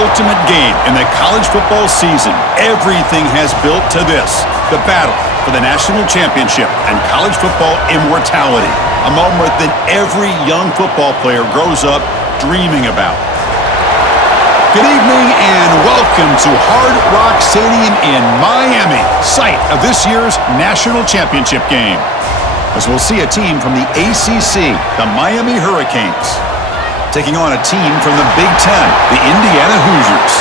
ultimate game in the college football season. Everything has built to this, the battle for the national championship and college football immortality, a moment that every young football player grows up dreaming about. Good evening and welcome to Hard Rock Stadium in Miami, site of this year's national championship game. As we'll see a team from the ACC, the Miami Hurricanes, taking on a team from the Big Ten, the Indiana Hoosiers.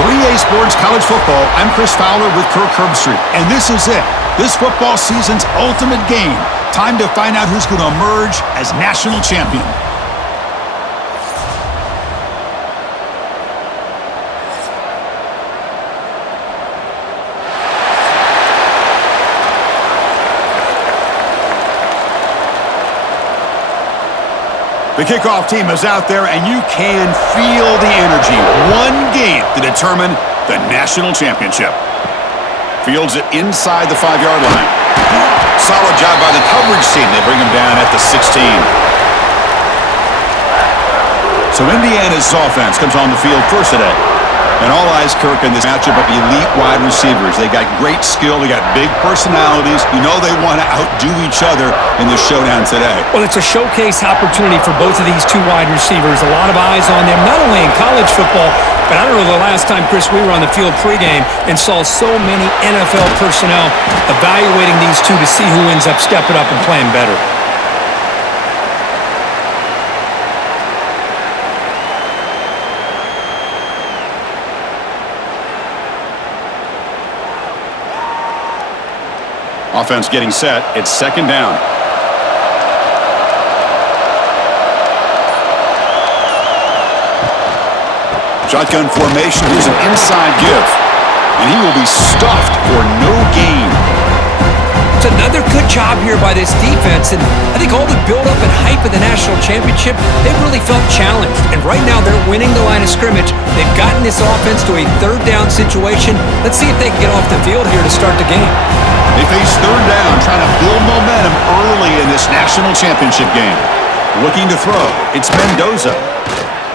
3A Sports College Football, I'm Chris Fowler with Kirk Herbstreit, and this is it. This football season's ultimate game. Time to find out who's going to emerge as national champion. The kickoff team is out there, and you can feel the energy. One game to determine the national championship. Fields it inside the 5-yard line. Solid job by the coverage team. They bring him down at the 16. So Indiana's offense comes on the field first today. And all eyes, Kirk, in this matchup of elite wide receivers. They got great skill. They got big personalities. You know they want to outdo each other in the showdown today. Well, it's a showcase opportunity for both of these two wide receivers. A lot of eyes on them, not only in college football, but I don't know the last time, Chris, we were on the field pregame and saw so many NFL personnel evaluating these two to see who ends up stepping up and playing better. Offense getting set. It's second down. Shotgun formation. Here's an inside give. And he will be stuffed for no gain. It's another good job here by this defense. And I think all the build-up and hype of the national championship, they really felt challenged. And right now they're winning the line of scrimmage. They've gotten this offense to a third down situation. Let's see if they can get off the field here to start the game. They face third down, trying to build momentum early in this national championship game. Looking to throw. It's Mendoza.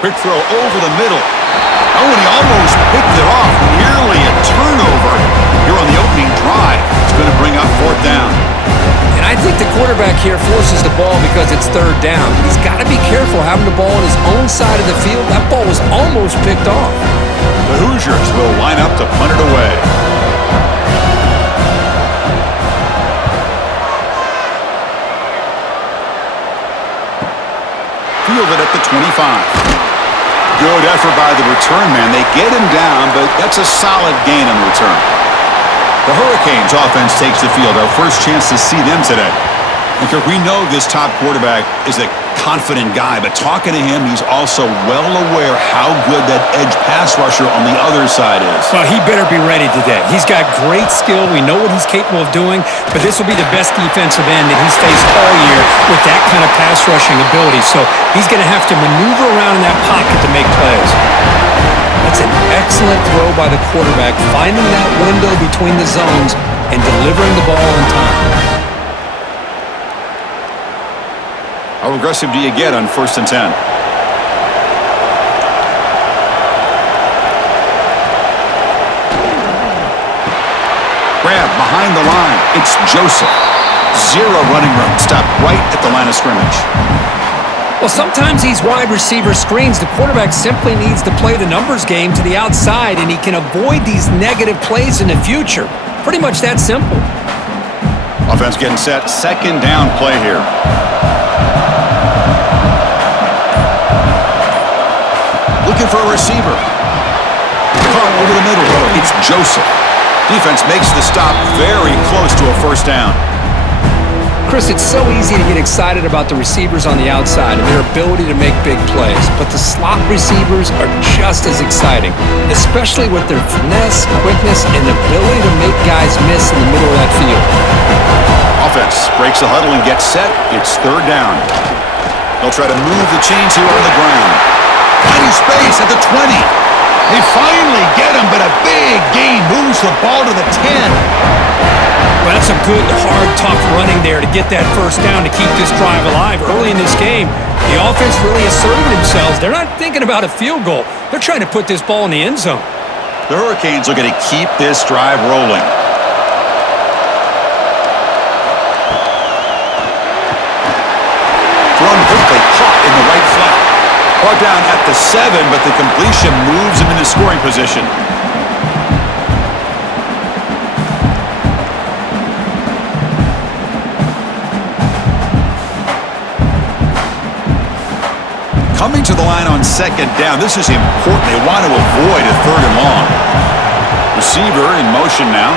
Quick throw over the middle. Oh, and he almost picked it off. Nearly a turnover here on the opening drive. It's going to bring up fourth down. And I think the quarterback here forces the ball because it's third down. He's got to be careful having the ball on his own side of the field. That ball was almost picked off. The Hoosiers will line up to punt it away. Fielded at the 25. Good effort by the return man. They get him down, but that's a solid gain on the return. The Hurricanes offense takes the field. Our first chance to see them today. And we know this top quarterback is a confident guy, but talking to him, he's also well aware how good that edge pass rusher on the other side is. Well, he better be ready today. He's got great skill. We know what he's capable of doing, but this will be the best defensive end that he's faced all year with that kind of pass rushing ability. So he's going to have to maneuver around in that pocket to make plays. That's an excellent throw by the quarterback, finding that window between the zones and delivering the ball on time. How aggressive do you get on 1st and 10? Grab behind the line. It's Joseph. Zero running room. Stop right at the line of scrimmage. Well, sometimes these wide receiver screens, the quarterback simply needs to play the numbers game to the outside, and he can avoid these negative plays in the future. Pretty much that simple. Offense getting set. Second down play here. Looking for a receiver. Caught over the middle. It's Joseph. Defense makes the stop very close to a first down. Chris, it's so easy to get excited about the receivers on the outside and their ability to make big plays, but the slot receivers are just as exciting, especially with their finesse, quickness, and ability to make guys miss in the middle of that field. Offense breaks the huddle and gets set. It's third down. They'll try to move the chains here on the ground. Finding space at the 20. They finally get him, but a big gain moves the ball to the 10. Well, that's a good, hard, tough running there to get that first down to keep this drive alive. Early in this game, the offense really asserted themselves. They're not thinking about a field goal. They're trying to put this ball in the end zone. The Hurricanes are going to keep this drive rolling. Thrown quickly, caught in the right flat. Brought down at the 7, but the completion moves him into scoring position. Coming to the line on second down. This is important. They want to avoid a 3rd and long. Receiver in motion now.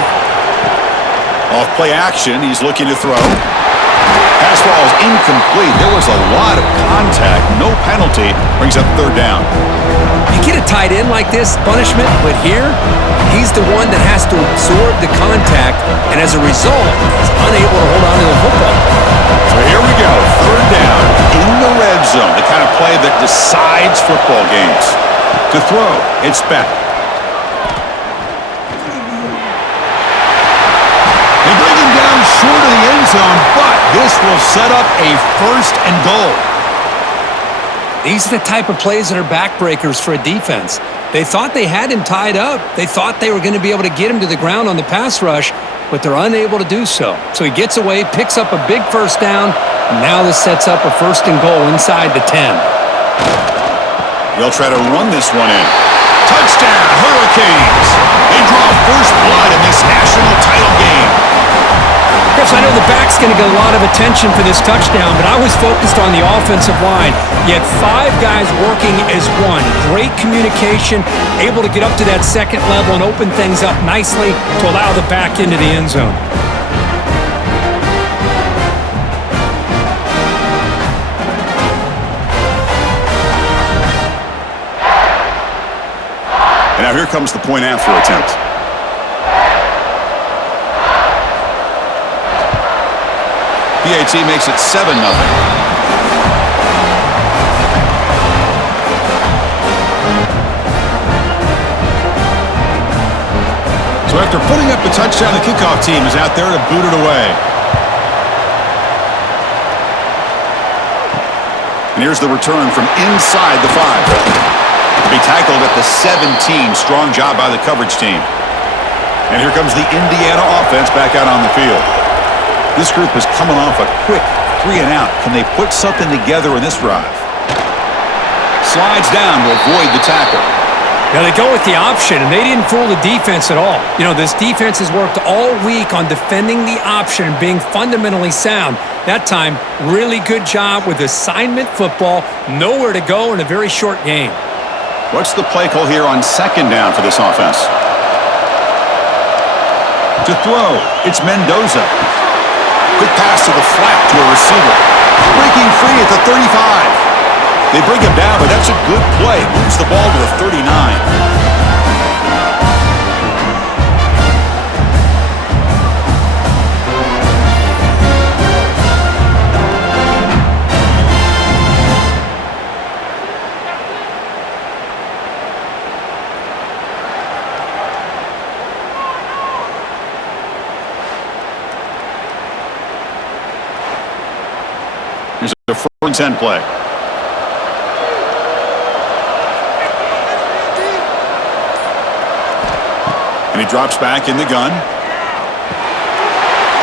Off play action. He's looking to throw. Pass ball is incomplete. There was a lot of contact. No penalty. Brings up 3rd down. You get a tight end like this, punishment, but here, he's the one that has to absorb the contact, and as a result, is unable to hold on to the football. So here we go. 3rd down in the red zone. The kind of play that decides football games. To throw, it's Beck. They bring him down short of the end zone, but this will set up a 1st and goal. These are the type of plays that are backbreakers for a defense. They thought they had him tied up. They thought they were going to be able to get him to the ground on the pass rush, but they're unable to do so. So he gets away, picks up a big 1st down, and now this sets up a 1st and goal inside the 10. They'll try to run this one in. Touchdown, Hurricanes! They draw first blood in this national title game. Chris, I know the back's going to get a lot of attention for this touchdown, but I was focused on the offensive line. You had 5 guys working as one. Great communication, able to get up to that 2nd level and open things up nicely to allow the back into the end zone. And now here comes the point after attempt. PAT makes it 7-0. So after putting up the touchdown, the kickoff team is out there to boot it away. And here's the return from inside the 5. Be tackled at the 17. Strong job by the coverage team. And here comes the Indiana offense back out on the field. This group is coming off a quick 3 and out. Can they put something together in this drive? Slides down to avoid the tackle. Now they go with the option, and they didn't fool the defense at all. You know, this defense has worked all week on defending the option and being fundamentally sound. That time, really good job with assignment football. Nowhere to go in a very short game. What's the play call here on 2nd down for this offense? To throw, it's Mendoza. Quick pass to the flat to a receiver. Breaking free at the 35. They bring him down, but that's a good play. Moves the ball to the 39. Here's a 4th and 10 play. And he drops back in the gun.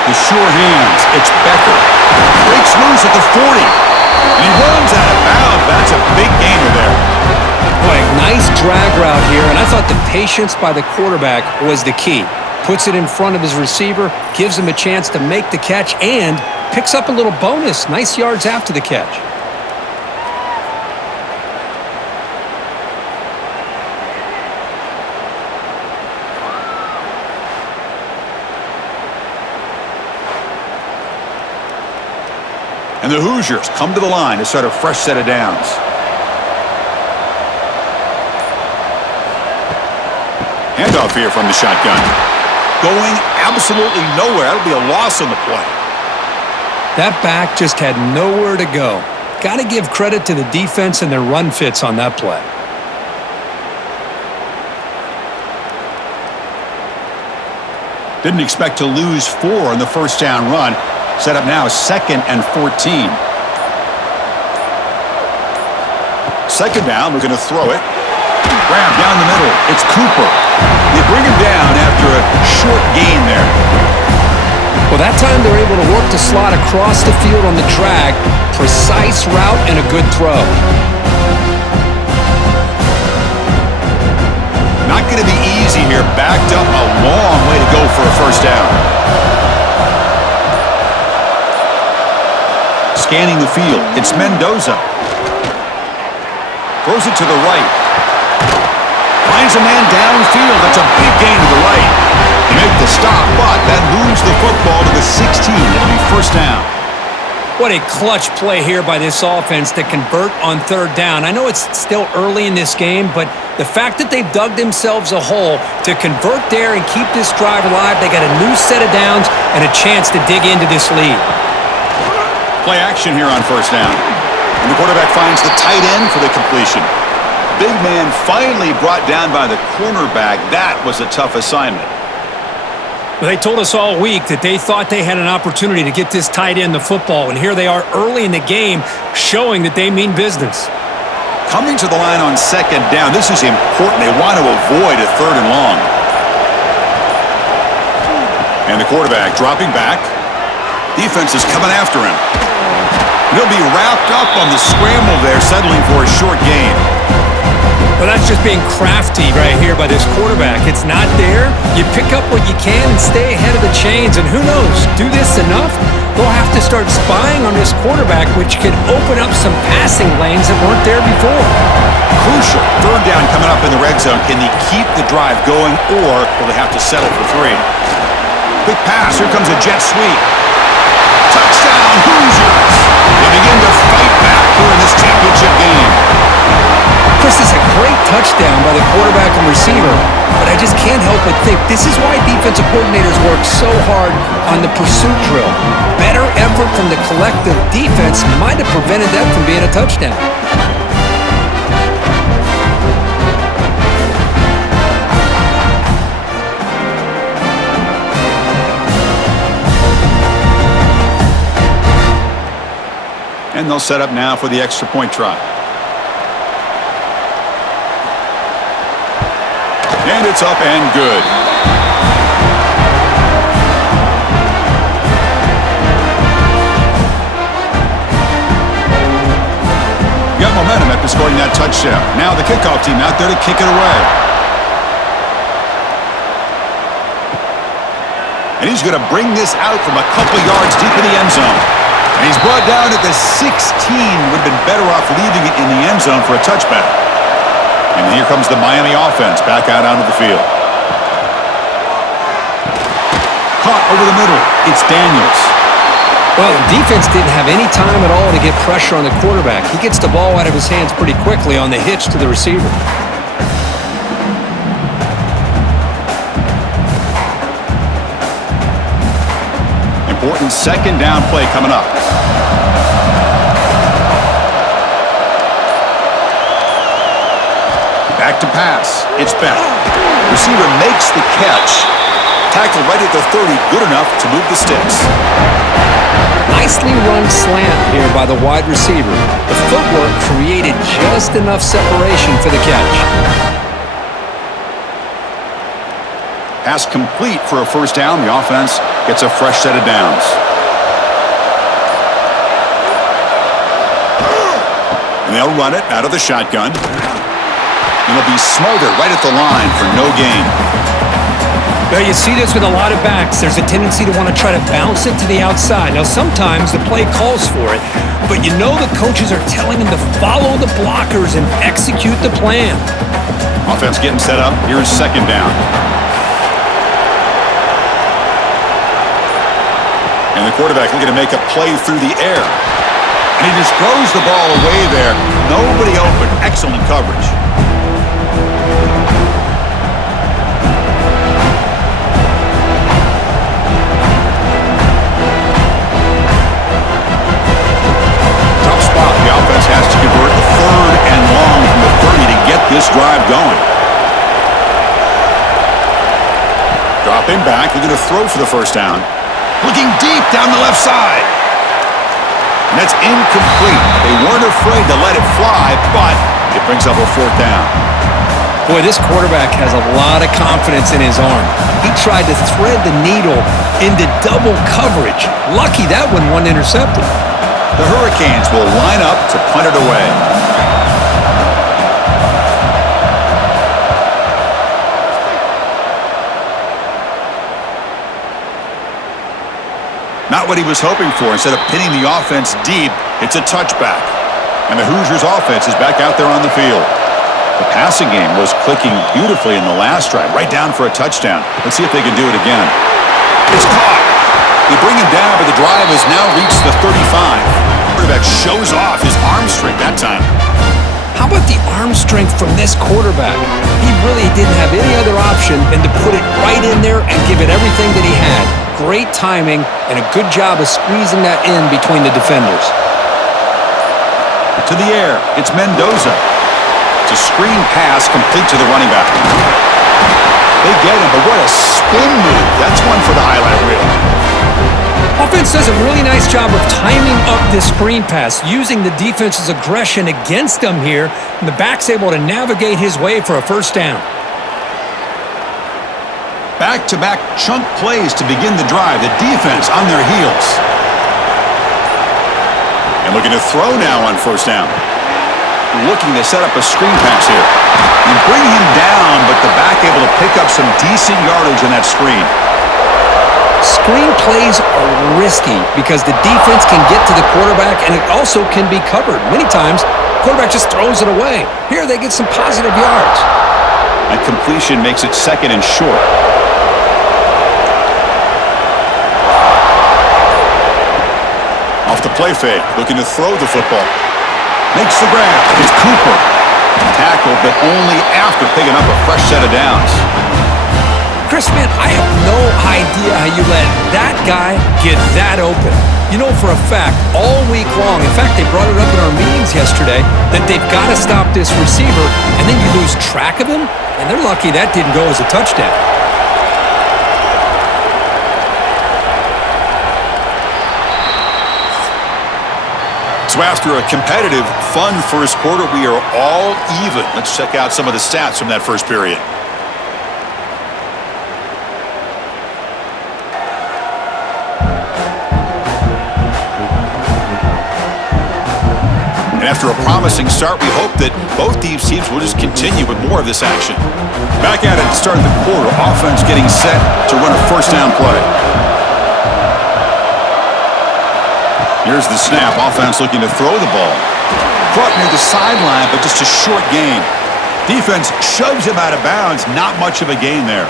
The sure hands. It's Becker. Breaks loose at the 40. And he runs out of bounds. That's a big gainer there. Boy, nice drag route here, and I thought the patience by the quarterback was the key. Puts it in front of his receiver, gives him a chance to make the catch, and picks up a little bonus. Nice yards after the catch. And the Hoosiers come to the line to start a fresh set of downs. Handoff here from the shotgun. Going absolutely nowhere. That'll be a loss on the play. That back just had nowhere to go. Got to give credit to the defense and their run fits on that play. Didn't expect to lose 4 on the first down run. Set up now 2nd and 14. Second down, we're going to throw it. Grab down the middle. It's Cooper. They bring him down after a short gain there. Well, that time they're able to work the slot across the field on the drag. Precise route and a good throw. Not going to be easy here. Backed up a long way to go for a first down. Scanning the field. It's Mendoza. Throws it to the right. Finds a man downfield. That's a big gain to the right. They make the stop, but that moves the football to the 16. It'll be first down. What a clutch play here by this offense to convert on third down. I know it's still early in this game, but the fact that they've dug themselves a hole to convert there and keep this drive alive, they got a new set of downs and a chance to dig into this lead. Play action here on first down. And the quarterback finds the tight end for the completion. Big man finally brought down by the cornerback. That was a tough assignment. Well, they told us all week that they thought they had an opportunity to get this tight end the football, and here they are early in the game showing that they mean business. Coming to the line on second down, this is important. They want to avoid a third and long. And the quarterback dropping back. Defense is coming after him. He'll be wrapped up on the scramble there, settling for a short gain. Well, that's just being crafty right here by this quarterback. It's not there. You pick up what you can and stay ahead of the chains. And who knows, do this enough, they'll have to start spying on this quarterback, which could open up some passing lanes that weren't there before. Crucial. Third down coming up in the red zone. Can they keep the drive going, or will they have to settle for 3? Quick pass. Here comes a jet sweep. Touchdown, Hoosiers! They begin to fight back here in this championship game. Chris, this is a great touchdown by the quarterback and receiver, but I just can't help but think this is why defensive coordinators work so hard on the pursuit drill. Better effort from the collective defense might have prevented that from being a touchdown. And they'll set up now for the extra point try. And it's up and good. Got momentum after scoring that touchdown. Now the kickoff team out there to kick it away. And he's going to bring this out from a couple yards deep in the end zone. And he's brought down at the 16. Would have been better off leaving it in the end zone for a touchback. And here comes the Miami offense back out onto the field. Caught over the middle. It's Daniels. Well, the defense didn't have any time at all to get pressure on the quarterback. He gets the ball out of his hands pretty quickly on the hitch to the receiver. Important second down play coming up. Back to pass. It's Beck. Receiver makes the catch. Tackled right at the 30. Good enough to move the sticks. Nicely run slant here by the wide receiver. The footwork created just enough separation for the catch. Pass complete for a first down. The offense gets a fresh set of downs. And they'll run it out of the shotgun. And it'll be Smolder right at the line for no gain. Well, you see this with a lot of backs. There's a tendency to want to try to bounce it to the outside. Now, sometimes the play calls for it, but you know the coaches are telling them to follow the blockers and execute the plan. Offense getting set up. Here's second down. And the quarterback looking to make a play through the air. And he just throws the ball away there. Nobody open. Excellent coverage. Tough spot. The offense has to convert the third and long from the 30 to get this drive going. Dropping back, looking to throw for the first down. Looking deep down the left side. And that's incomplete. They weren't afraid to let it fly, but it brings up a fourth down. Boy, this quarterback has a lot of confidence in his arm. He tried to thread the needle into double coverage. Lucky that one wasn't intercepted. The Hurricanes will line up to punt it away. Not what he was hoping for. Instead of pinning the offense deep, it's a touchback. And the Hoosiers offense is back out there on the field. The passing game was clicking beautifully in the last drive, right down for a touchdown. Let's see if they can do it again. It's caught. They bring him down, but the drive has now reached the 35. Quarterback shows off his arm strength that time. How about the arm strength from this quarterback? He really didn't have any other option than to put it right in there and give it everything that he had. Great timing and a good job of squeezing that in between the defenders. To the air, it's Mendoza. It's a screen pass complete to the running back. They get him, but what a spin move. That's one for the highlight reel. Offense does a really nice job of timing up this screen pass, using the defense's aggression against them here, and the back's able to navigate his way for a first down. Back-to-back chunk plays to begin the drive. The defense on their heels. And looking to throw now on first down. Looking to set up a screen pass here. You bring him down, but the back able to pick up some decent yardage on that screen. Screen plays are risky because the defense can get to the quarterback, and it also can be covered. Many times, the quarterback just throws it away. Here, they get some positive yards. That completion makes it second and short. Off the play fake, looking to throw the football. Makes the grab. It's Cooper. Tackled, but only after picking up a fresh set of downs. Chris, man, I have no idea how you let that guy get that open. You know for a fact, all week long, in fact, they brought it up in our meetings yesterday, that they've got to stop this receiver, and then you lose track of him, and they're lucky that didn't go as a touchdown. So after a competitive, fun first quarter, we are all even. Let's check out some of the stats from that first period. And after a promising start, we hope that both these teams will just continue with more of this action. Back at it to start the quarter. Offense getting set to run a first down play. Here's the snap. Offense looking to throw the ball. Caught near the sideline, but just a short gain. Defense shoves him out of bounds. Not much of a gain there.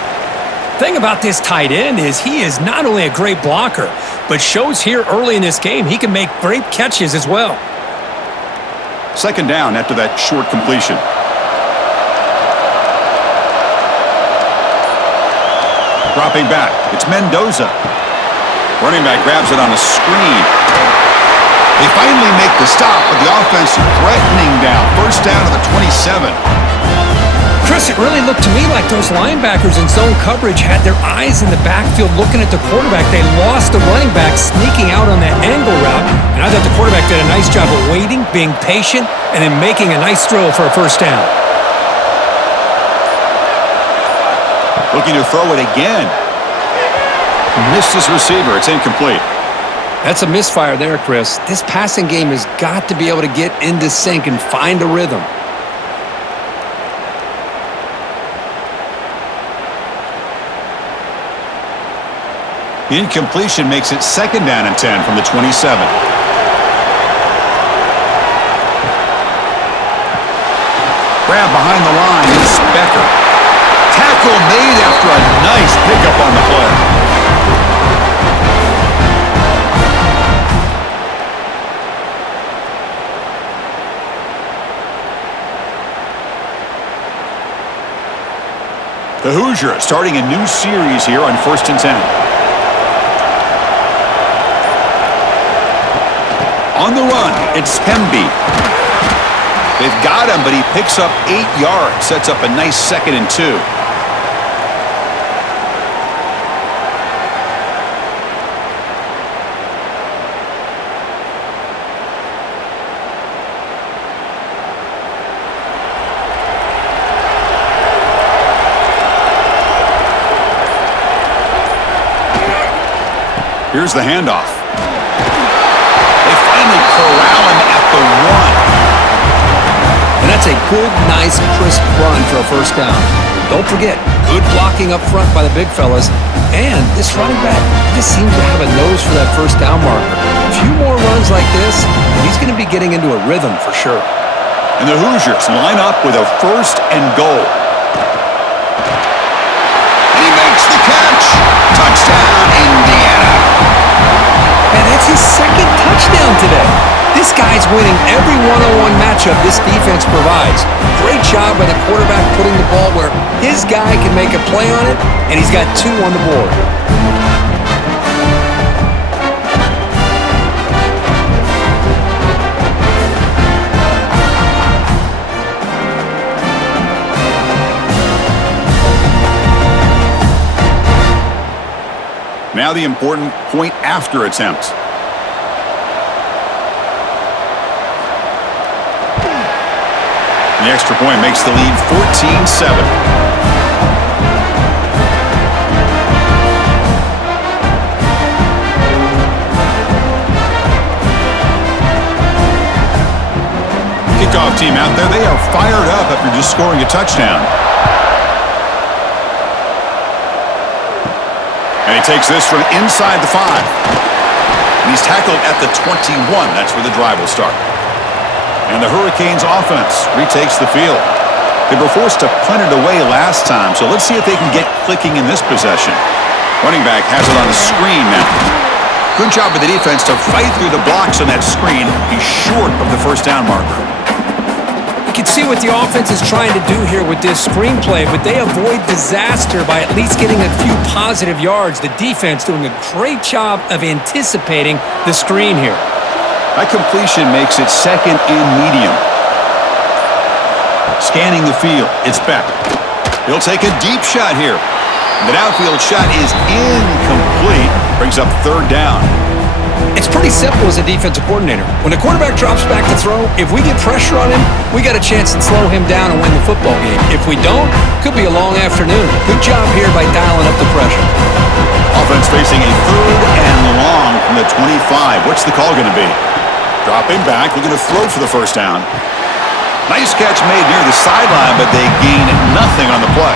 Thing about this tight end is he is not only a great blocker, but shows here early in this game he can make great catches as well. Second down after that short completion. Dropping back. It's Mendoza. Running back grabs it on a screen. They finally make the stop, but the offense threatening down. First down to the 27. Chris, it really looked to me like those linebackers in zone coverage had their eyes in the backfield looking at the quarterback. They lost the running back sneaking out on that angle route, and I thought the quarterback did a nice job of waiting, being patient, and then making a nice throw for a first down. Looking to throw it again. Missed his receiver. It's incomplete. That's a misfire there, Chris. This passing game has got to be able to get into sync and find a rhythm. Incompletion makes it second down and 10 from the 27. Grab behind the line. It's Becker. Tackle made after a nice pickup on the play. The Hoosiers starting a new series here on 1st and 10. On the run, it's Hemby. They've got him, but he picks up 8 yards, sets up a nice 2nd and 2. Here's the handoff. They finally corral him at the 1. And that's a good, nice, crisp run for a first down. Don't forget, good blocking up front by the big fellas. And this running back just seems to have a nose for that first down marker. A few more runs like this, and he's going to be getting into a rhythm for sure. And the Hoosiers line up with a 1st and goal. And he makes the catch. Touchdown, Indiana. And that's his 2nd touchdown today. This guy's winning every one-on-one matchup this defense provides. Great job by the quarterback putting the ball where his guy can make a play on it, and he's got 2 on the board. Now the important point after attempt. The extra point makes the lead 14-7. Kickoff team out there, they are fired up after just scoring a touchdown. And he takes this from inside the 5. And he's tackled at the 21. That's where the drive will start. And the Hurricanes offense retakes the field. They were forced to punt it away last time, so let's see if they can get clicking in this possession. Running back has it on the screen now. Good job by the defense to fight through the blocks on that screen. He's short of the first down marker. You can see what the offense is trying to do here with this screenplay, but they avoid disaster by at least getting a few positive yards. The defense doing a great job of anticipating the screen here. That completion makes it 2nd and medium. Scanning the field, it's Beck. He'll take a deep shot here. The outfield shot is incomplete. Brings up 3rd down. It's pretty simple as a defensive coordinator. When the quarterback drops back to throw, if we get pressure on him, we got a chance to slow him down and win the football game. If we don't, could be a long afternoon. Good job here by dialing up the pressure. Offense facing a 3rd and long from the 25. What's the call going to be? Dropping back, looking to throw for the first down. Nice catch made near the sideline, but they gain nothing on the play.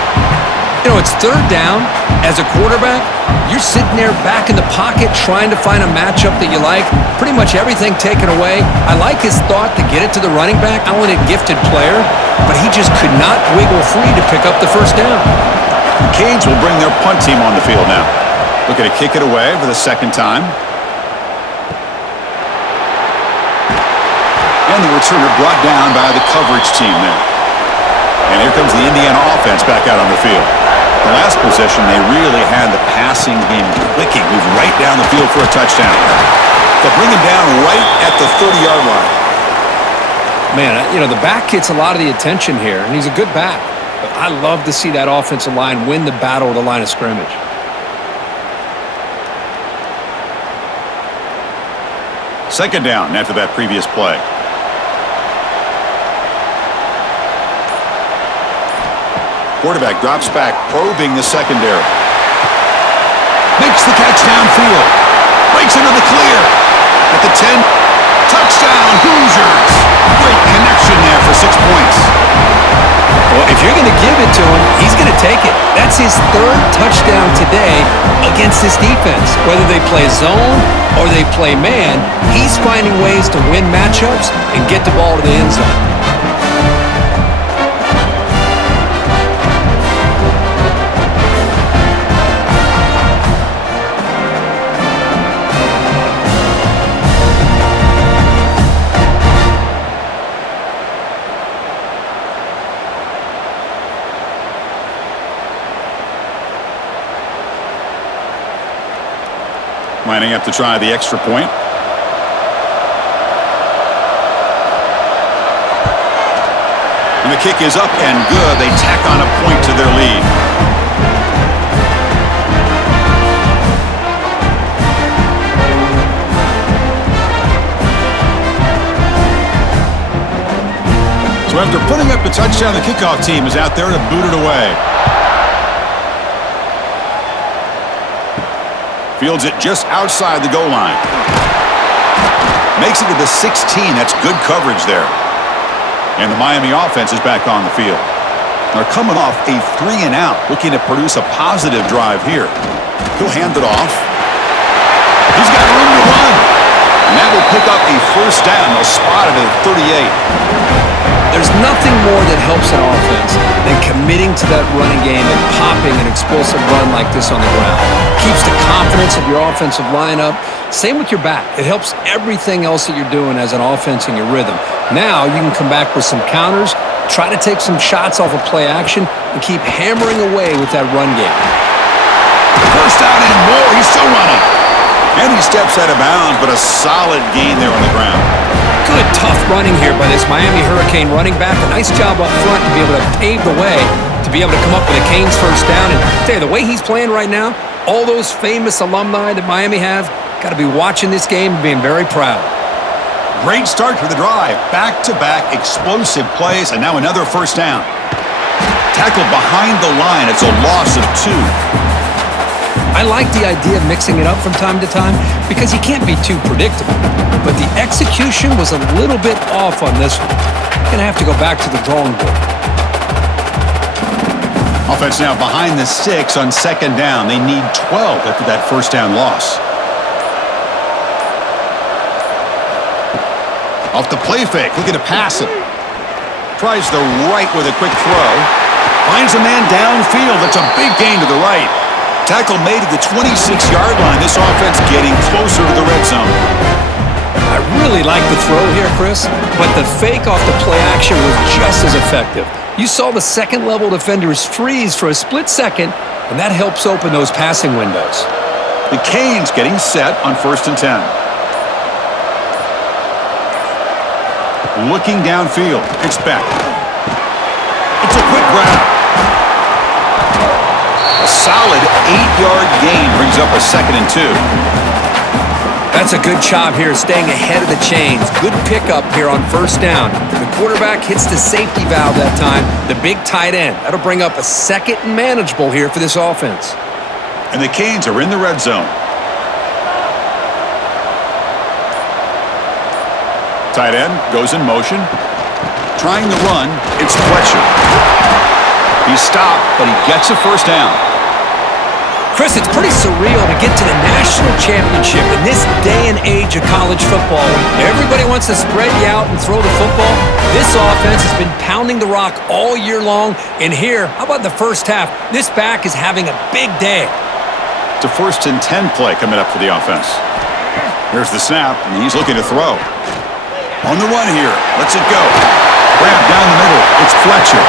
You know, it's 3rd down. As a quarterback, you're sitting there back in the pocket trying to find a matchup that you like. Pretty much everything taken away. I like his thought to get it to the running back. Talented, gifted player, but he just could not wiggle free to pick up the first down. The Canes will bring their punt team on the field now. Looking to kick it away for the 2nd time. And the returner brought down by the coverage team there. And here comes the Indiana offense back out on the field. The last possession, they really had the passing game clicking. Moved right down the field for a touchdown. They'll bring him down right at the 30-yard line. Man, you know, the back gets a lot of the attention here, and he's a good back. But I love to see that offensive line win the battle at the line of scrimmage. Second down after that previous play. Quarterback drops back, probing the secondary. Makes the catch downfield. Breaks into the clear. At the 10, touchdown Hoosiers. Great connection there for 6 points. Well, if you're going to give it to him, he's going to take it. That's his 3rd touchdown today against this defense. Whether they play zone or they play man, he's finding ways to win matchups and get the ball to the end zone. Lining up to try the extra point. And the kick is up and good. They tack on a point to their lead. So after putting up the touchdown, the kickoff team is out there to boot it away. Fields it just outside the goal line. Makes it to the 16. That's good coverage there. And the Miami offense is back on the field. They're coming off a 3-and-out, looking to produce a positive drive here. He'll hand it off. He's got room to run. And that will pick up a first down. They'll spot it at 38. There's nothing more that helps an offense than committing to that running game and popping an explosive run like this on the ground. Keeps the confidence of your offensive lineup. Same with your back. It helps everything else that you're doing as an offense in your rhythm. Now you can come back with some counters, try to take some shots off of play action, and keep hammering away with that run game. First down and more. He's still running. And he steps out of bounds, but a solid gain there on the ground. Good, tough running here by this Miami Hurricane running back. A nice job up front to be able to pave the way, to be able to come up with a Canes first down. And I tell you, the way he's playing right now, all those famous alumni that Miami have, got to be watching this game and being very proud. Great start for the drive. Back-to-back explosive plays, and now another first down. Tackled behind the line. It's a loss of 2. I like the idea of mixing it up from time to time because you can't be too predictable. But the execution was a little bit off on this one. Going to have to go back to the drawing board. Offense now behind the 6 on second down. They need 12 after that first down loss. Off the play fake, looking to pass it. Tries the right with a quick throw. Finds a man downfield. That's a big gain to the right. Tackle made at the 26-yard line. This offense getting closer to the red zone. I really like the throw here, Chris, but the fake off the play action was just as effective. You saw the second-level defenders freeze for a split second, and that helps open those passing windows. The Canes getting set on 1st and 10. Looking downfield. It's back. It's a quick grab. A solid 8-yard gain brings up a 2nd and 2. That's a good job here, staying ahead of the chains. Good pickup here on first down. The quarterback hits the safety valve that time, the big tight end. That'll bring up a 2nd and manageable here for this offense. And the Canes are in the red zone. Tight end goes in motion. Trying to run, it's Fletcher. He's stopped, but he gets a first down. Chris, it's pretty surreal to get to the national championship in this day and age of college football. Everybody wants to spread you out and throw the football. This offense has been pounding the rock all year long. And here, how about the first half? This back is having a big day. It's a 1st and 10 play coming up for the offense. Here's the snap, and he's looking to throw. On the run here. Lets it go. Grab down the middle. It's Fletcher.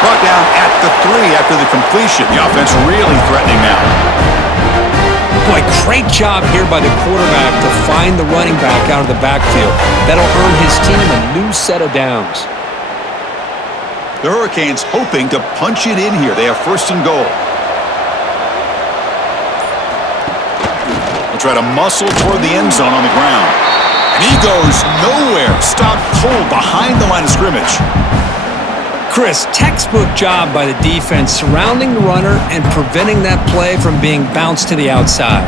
Brought down at the 3 after the completion. The offense really threatening now. Boy, great job here by the quarterback to find the running back out of the backfield. That'll earn his team a new set of downs. The Hurricanes hoping to punch it in here. They have 1st and goal. They'll try to muscle toward the end zone on the ground. And he goes nowhere. Stopped cold behind the line of scrimmage. Chris, textbook job by the defense surrounding the runner and preventing that play from being bounced to the outside.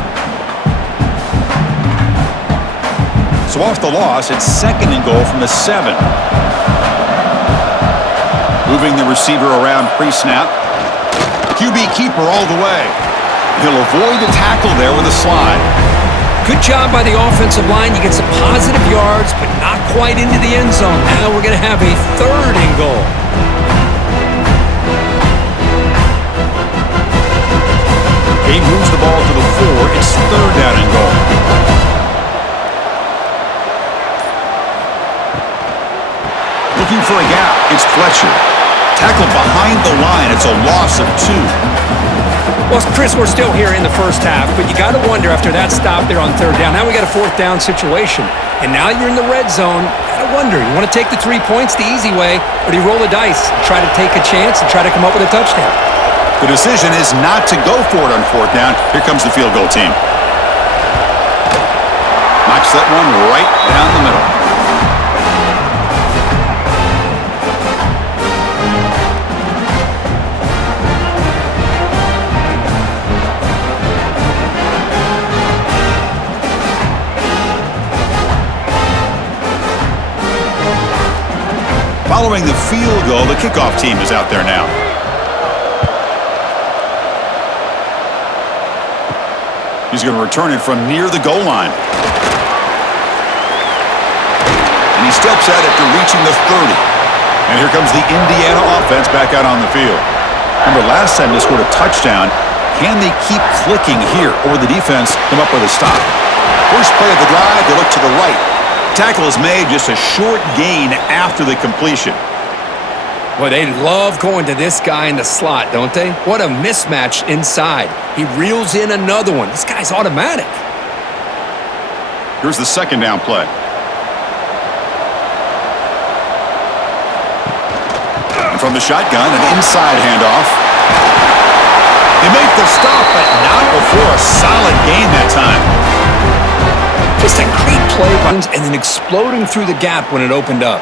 So off the loss, it's 2nd and goal from the 7. Moving the receiver around pre-snap. QB keeper all the way. He'll avoid the tackle there with a slide. Good job by the offensive line. You get some positive yards, but not quite into the end zone. Now we're going to have a 3rd and goal. He moves the ball to the 4. It's 3rd down and goal. Looking for a gap. It's Fletcher. Tackled behind the line. It's a loss of 2. Well, Chris, we're still here in the first half, but you got to wonder after that stop there on 3rd down. Now we got a 4th down situation, and now you're in the red zone. You got to wonder, you want to take the 3 points the easy way, or do you roll the dice, try to take a chance, and try to come up with a touchdown? The decision is not to go for it on 4th down. Here comes the field goal team. Knocks that one right down the middle. Following the field goal, the kickoff team is out there now. He's going to return it from near the goal line. And he steps out after reaching the 30. And here comes the Indiana offense back out on the field. Remember, last time they scored a touchdown. Can they keep clicking here, or will the defense come up with a stop? First play of the drive, they look to the right. Tackle is made, just a short gain after the completion. Well, they love going to this guy in the slot, don't they? What a mismatch inside. He reels in another one. This guy's automatic. Here's the second down play. And from the shotgun, an inside handoff. They make the stop, but not before a solid gain that time. Just a great play runs and then exploding through the gap when it opened up.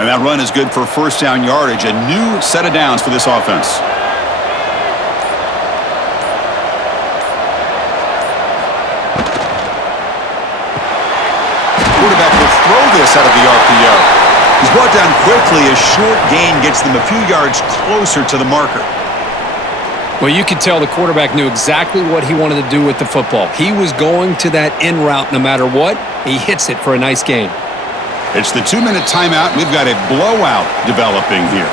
And that run is good for first down yardage, a new set of downs for this offense. Quarterback will throw this out of the RPO. He's brought down quickly. A short gain gets them a few yards closer to the marker. Well, you could tell the quarterback knew exactly what he wanted to do with the football. He was going to that in route no matter what. He hits it for a nice gain. It's the 2-minute timeout. We've got a blowout developing here.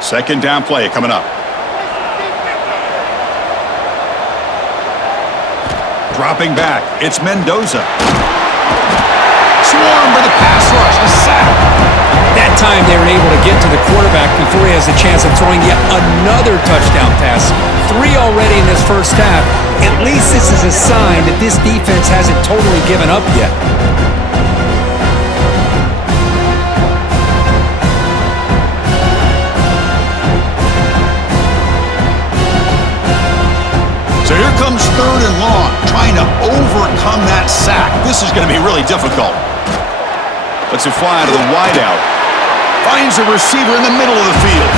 Second down play coming up. Dropping back, it's Mendoza. Swarmed by the pass rush, a sack. That time they were able to get to the quarterback before he has a chance of throwing yet another touchdown pass. 3 already in this first half. At least this is a sign that this defense hasn't totally given up yet. So here comes third and long, trying to overcome that sack. This is going to be really difficult. Lets it fly to the wideout. Finds a receiver in the middle of the field.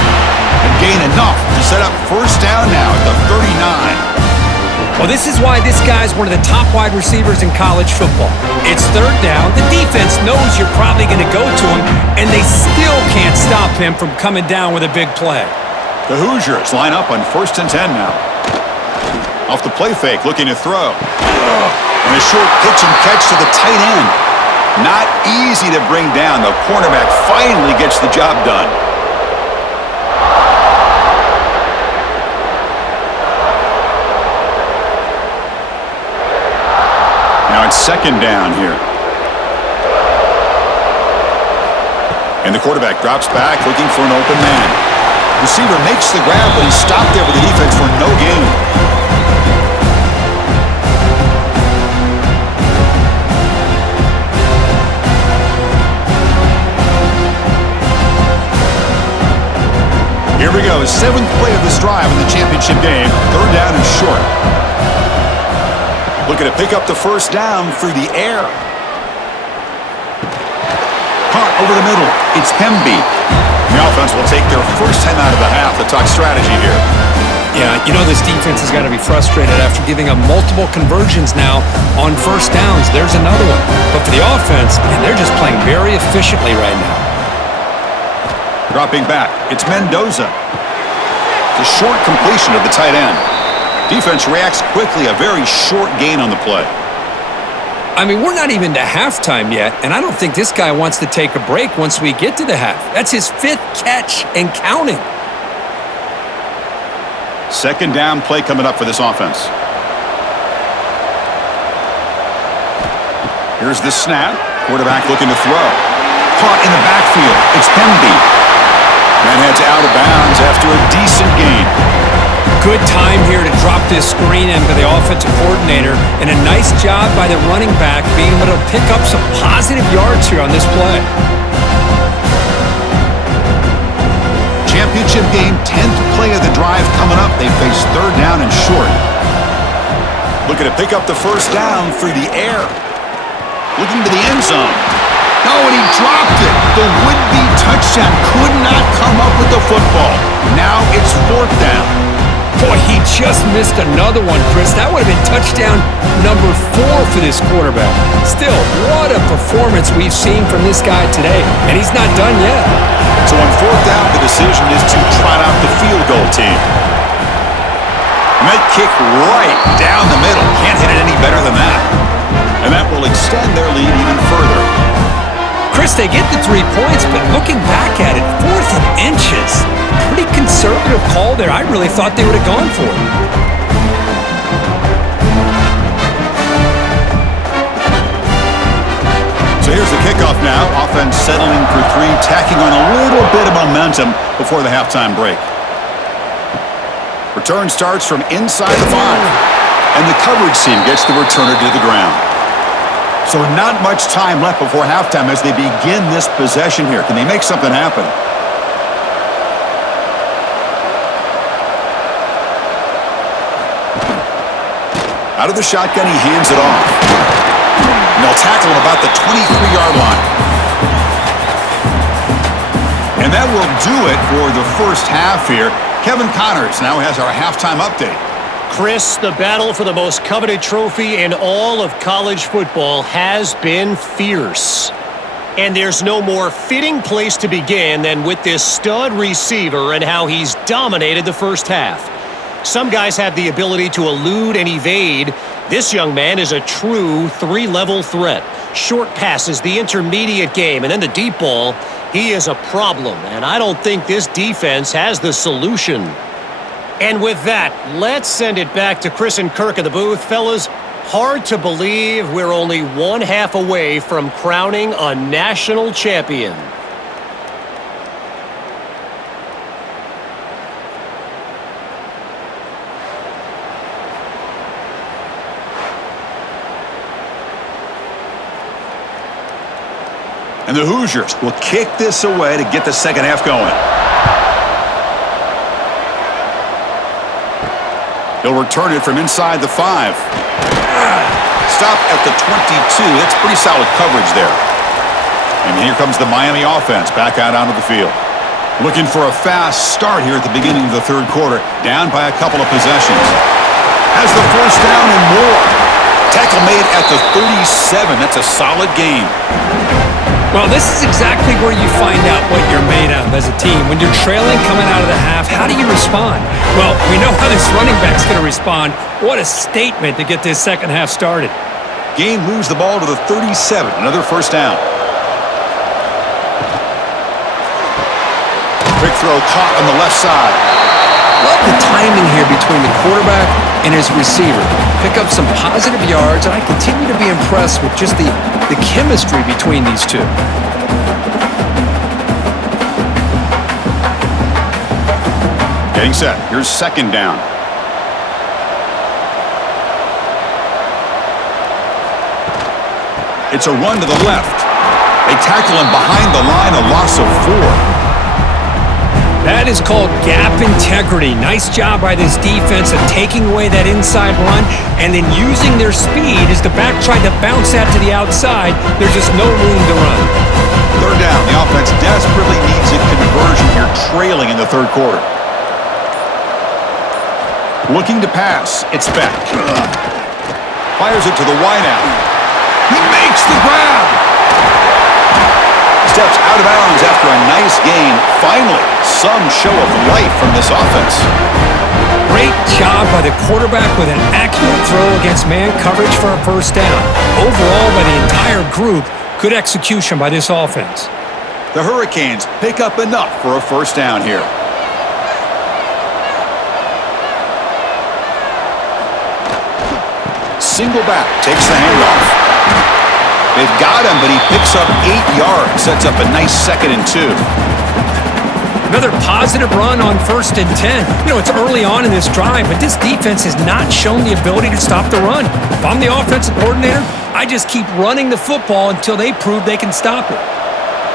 And gain enough to set up first down now at the 39. Well, this is why this guy's one of the top wide receivers in college football. It's third down. The defense knows you're probably going to go to him, and they still can't stop him from coming down with a big play. The Hoosiers line up on 1st and 10 now. Off the play fake, looking to throw. And a short pitch and catch to the tight end. Not easy to bring down. The cornerback finally gets the job done. Now it's second down here. And the quarterback drops back, looking for an open man. Receiver makes the grab, but he's stopped there with the defense for no gain. Here we go, 7th play of this drive in the championship game. Third down and short. Looking to pick up the first down through the air. Punt over the middle. It's Hemby. The offense will take their first time out of the half to talk strategy here. Yeah, you know this defense has got to be frustrated after giving up multiple conversions now on first downs. There's another one. But for the offense, man, they're just playing very efficiently right now. Dropping back, it's Mendoza. The short completion of the tight end. Defense reacts quickly, a very short gain on the play. I mean, we're not even to halftime yet, and I don't think this guy wants to take a break once we get to the half. That's his 5th catch and counting. Second down play coming up for this offense. Here's the snap. Quarterback looking to throw. Caught in the backfield. It's Hemby. And heads out of bounds after a decent gain. Good time here to drop this screen in by the offensive coordinator, and a nice job by the running back being able to pick up some positive yards here on this play. Championship game, 10th play of the drive coming up. They face third down and short. Looking to pick up the first down through the air. Looking to the end zone. Oh, and he dropped it. The would-be touchdown could not come up with the football. Now it's fourth down. Boy, he just missed another one, Chris. That would have been touchdown number 4 for this quarterback. Still, what a performance we've seen from this guy today, and he's not done yet. So on fourth down, the decision is to trot out the field goal team. And that kick right down the middle. Can't hit it any better than that. And that will extend their lead even further. Chris, they get the 3 points, but looking back at it, 4th and inches. Pretty conservative call there. I really thought they would have gone for it. So here's the kickoff now. Offense settling for 3, tacking on a little bit of momentum before the halftime break. Return starts from inside the 5. And the coverage team gets the returner to the ground. So not much time left before halftime as they begin this possession here. Can they make something happen? Out of the shotgun, he hands it off. And they'll tackle him about the 23-yard line. And that will do it for the first half here. Kevin Connors now has our halftime update. Chris, the battle for the most coveted trophy in all of college football has been fierce. And there's no more fitting place to begin than with this stud receiver and how he's dominated the first half. Some guys have the ability to elude and evade. This young man is a true 3-level threat. Short passes, the intermediate game, and then the deep ball. He is a problem, and I don't think this defense has the solution. And with that, let's send it back to Chris and Kirk in the booth. Fellas, hard to believe we're only 1/2 away from crowning a national champion. And the Hoosiers will kick this away to get the second half going. He'll return it from inside the 5. Stop at the 22. That's pretty solid coverage there. And here comes the Miami offense back out onto the field. Looking for a fast start here at the beginning of the third quarter. Down by a couple of possessions. Has the first down and more. Tackle made at the 37. That's a solid gain. Well, this is exactly where you find out what you're made of as a team. When you're trailing coming out of the half, how do you respond? Well, we know how this running back's going to respond. What a statement to get this second half started. Gain moves the ball to the 37. Another first down. Quick throw caught on the left side. Love the timing here between the quarterback and his receiver. Pick up some positive yards, and I continue to be impressed with just the chemistry between these two. Getting set. Here's second down. It's a run to the left. They tackle him behind the line, a loss of 4. That is called gap integrity. Nice job by this defense of taking away that inside run and then using their speed as the back tried to bounce that to the outside. There's just no room to run. Third down. The offense desperately needs a conversion here, trailing in the third quarter. Looking to pass. It's back. Fires it to the wideout. He makes the grab. Steps out of bounds after a nice gain. Finally, some show of life from this offense. Great job by the quarterback with an accurate throw against man coverage for a first down. Overall, by the entire group, good execution by this offense. The Hurricanes pick up enough for a first down here. Single back, takes the handoff. They've got him, but he picks up 8 yards. Sets up a nice 2nd and 2. Another positive run on 1st and 10. You know, it's early on in this drive, but this defense has not shown the ability to stop the run. If I'm the offensive coordinator, I just keep running the football until they prove they can stop it.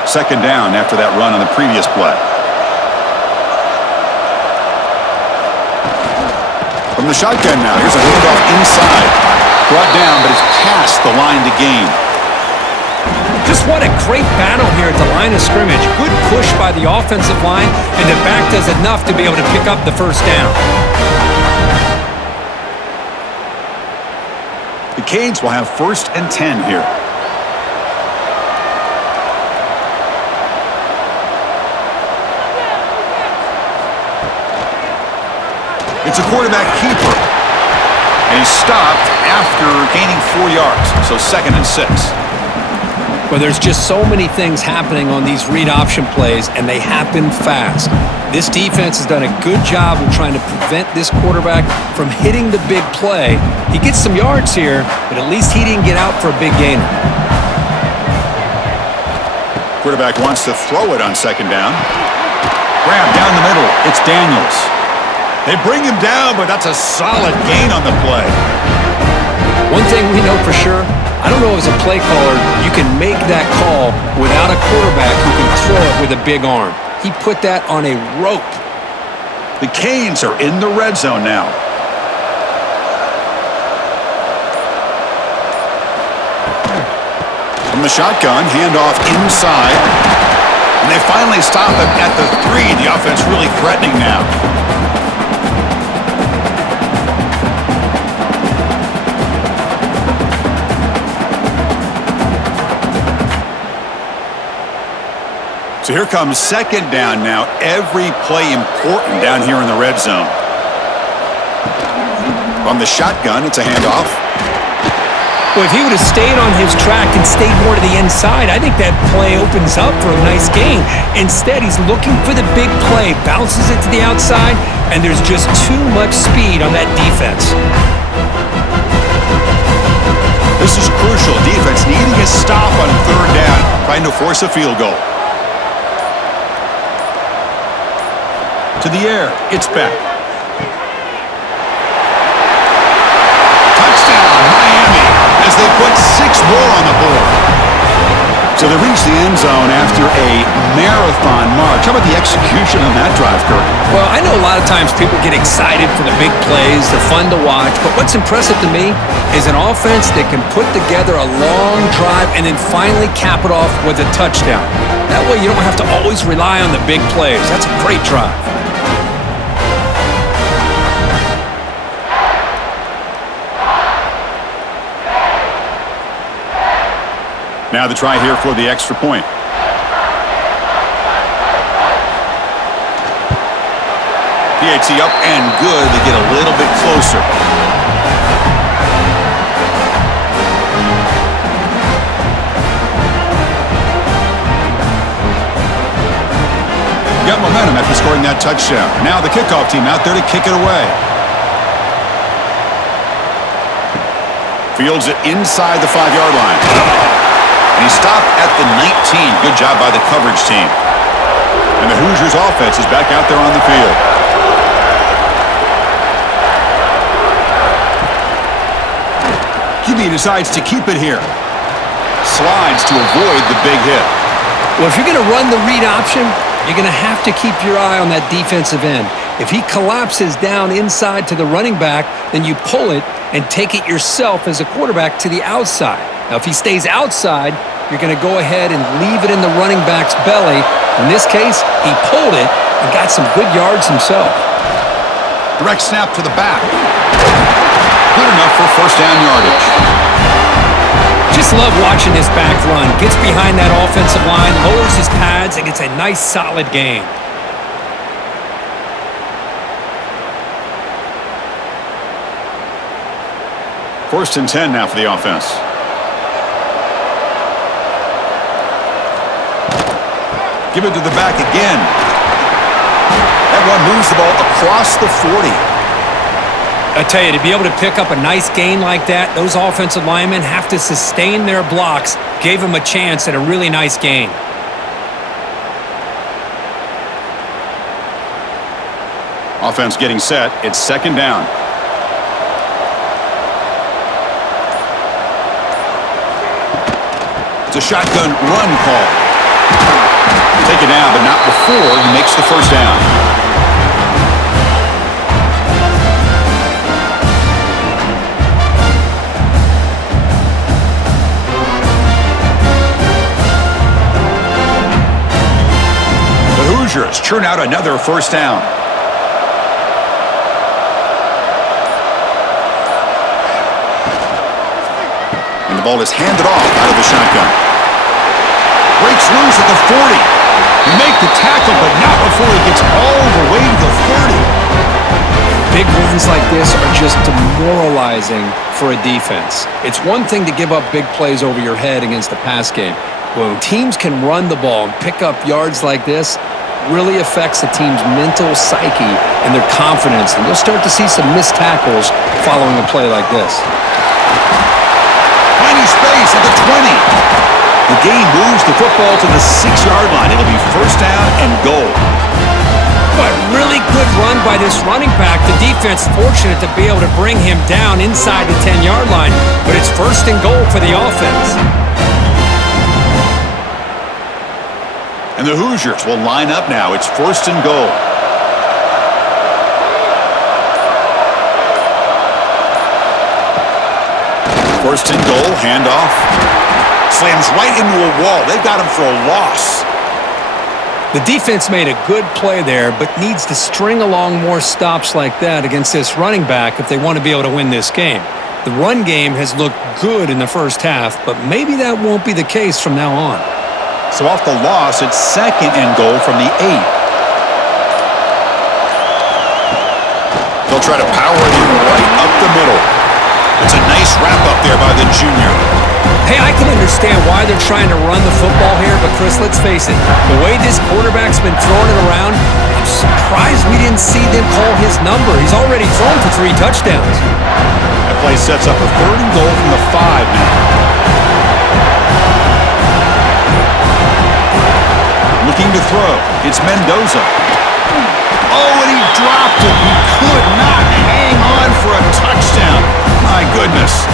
Second down after that run on the previous play. From the shotgun now, here's a handoff inside. Brought down, but it's past the line to gain. Just what a great battle here at the line of scrimmage. Good push by the offensive line, and the back does enough to be able to pick up the first down. The Canes will have 1st and 10 here. It's a quarterback keeper. And he's stopped after gaining 4 yards. So 2nd and 6. Well, there's just so many things happening on these read option plays, and they happen fast. This defense has done a good job of trying to prevent this quarterback from hitting the big play. He gets some yards here, but at least he didn't get out for a big gainer. Quarterback wants to throw it on 2nd down. Grab down the middle. It's Daniels. They bring him down, but that's a solid gain on the play. One thing we know for sure, I don't know as a play caller, you can make that call without a quarterback who can throw it with a big arm. He put that on a rope. The Canes are in the red zone now. From the shotgun, handoff inside. And they finally stop him at the 3. The offense really threatening now. So here comes 2nd down now. Every play important down here in the red zone. From the shotgun, it's a handoff. Well, if he would have stayed on his track and stayed more to the inside, I think that play opens up for a nice gain. Instead, he's looking for the big play, bounces it to the outside, and there's just too much speed on that defense. This is crucial. Defense needing a stop on 3rd down, trying to force a field goal. To the air, it's back. Touchdown, Miami, as they put 6 more on the board. So they reach the end zone after a marathon march. How about the execution on that drive, Kurt? Well, I know a lot of times people get excited for the big plays. They're fun to watch. But what's impressive to me is an offense that can put together a long drive and then finally cap it off with a touchdown. That way you don't have to always rely on the big plays. That's a great drive. Now the try here for the extra point. PAT up and good. They get a little bit closer. Got momentum after scoring that touchdown. Now the kickoff team out there to kick it away. Fields it inside the 5-yard line. And he stopped at the 19. Good job by the coverage team. And the Hoosiers offense is back out there on the field. QB decides to keep it here. Slides to avoid the big hit. Well, if you're going to run the read option, you're going to have to keep your eye on that defensive end. If he collapses down inside to the running back, then you pull it and take it yourself as a quarterback to the outside. Now, if he stays outside, you're going to go ahead and leave it in the running back's belly. In this case, he pulled it and got some good yards himself. Direct snap to the back. Good enough for 1st down yardage. Just love watching this back run. Gets behind that offensive line, lowers his pads, and gets a nice solid gain. First and 10 now for the offense. Give it to the back again. That one moves the ball across the 40. I tell you, to be able to pick up a nice gain like that, those offensive linemen have to sustain their blocks. Gave him a chance at a really nice gain. Offense getting set. It's 2nd down. It's a shotgun run call. Take it down, but not before he makes the 1st down. Hoosiers churn out another first down. And the ball is handed off out of the shotgun. Breaks loose at the 40. He make the tackle, but not before he gets all the way to the 30. Big runs like this are just demoralizing for a defense. It's one thing to give up big plays over your head against the pass game. When teams can run the ball and pick up yards like this, really affects the team's mental psyche and their confidence. And you'll start to see some missed tackles following a play like this. Finding space at the 20. The game moves the football to the 6-yard line. It'll be first down and goal. But really good run by this running back. The defense fortunate to be able to bring him down inside the 10-yard line. But it's first and goal for the offense. And the Hoosiers will line up now. It's first and goal. First and goal, handoff. Slams right into a wall. They've got him for a loss. The defense made a good play there, but needs to string along more stops like that against this running back if they want to be able to win this game. The run game has looked good in the first half, but maybe that won't be the case from now on. So off the loss, it's second and goal from the 8. They'll try to power it in right up the middle. It's a nice wrap-up there by the junior. Hey, I can understand why they're trying to run the football here, but Chris, let's face it, the way this quarterback's been throwing it around, I'm surprised we didn't see them call his number. He's already thrown for 3 touchdowns. That play sets up a third and goal from the 5 now. Looking to throw. It's Mendoza. Oh, and he dropped it. He could not hang on for a touchdown. My goodness.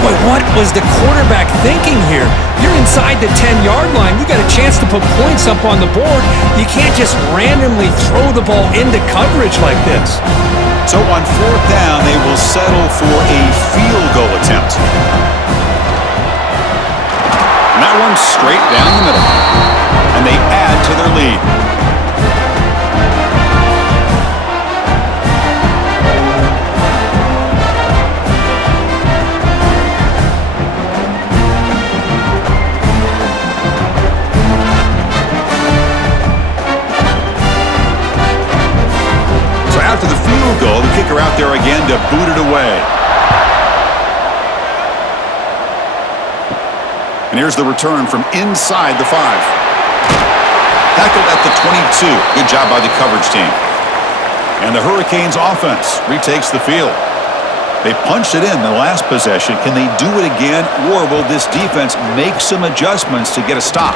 Boy, what was the quarterback thinking here? You're inside the 10-yard line. You got a chance to put points up on the board. You can't just randomly throw the ball into coverage like this. So on fourth down, they will settle for a field goal attempt. And that one's straight down the middle. And they add to their lead. So after the field goal, the kicker out there again to boot it away. And here's the return from inside the 5. Tackled at the 22. Good job by the coverage team. And the Hurricanes offense retakes the field. They punched it in the last possession. Can they do it again, or will this defense make some adjustments to get a stop?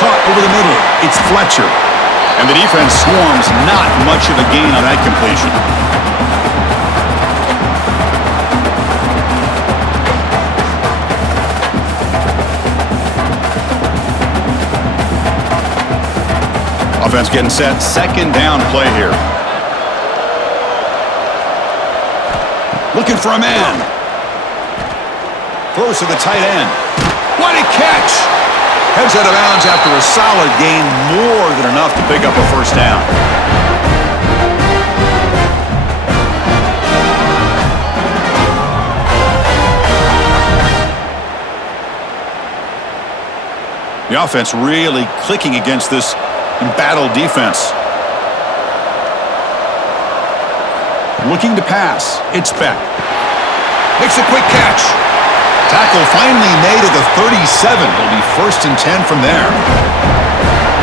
Caught over the middle. It's Fletcher. And the defense swarms, not much of a gain on that completion. Offense getting set. Second down play here. Looking for a man. Throws to the tight end. What a catch! Heads out of bounds after a solid gain, more than enough to pick up a first down. The offense really clicking against this embattled defense. Looking to pass. It's Beck. Makes a quick catch. Tackle finally made at the 37. It'll be first and 10 from there.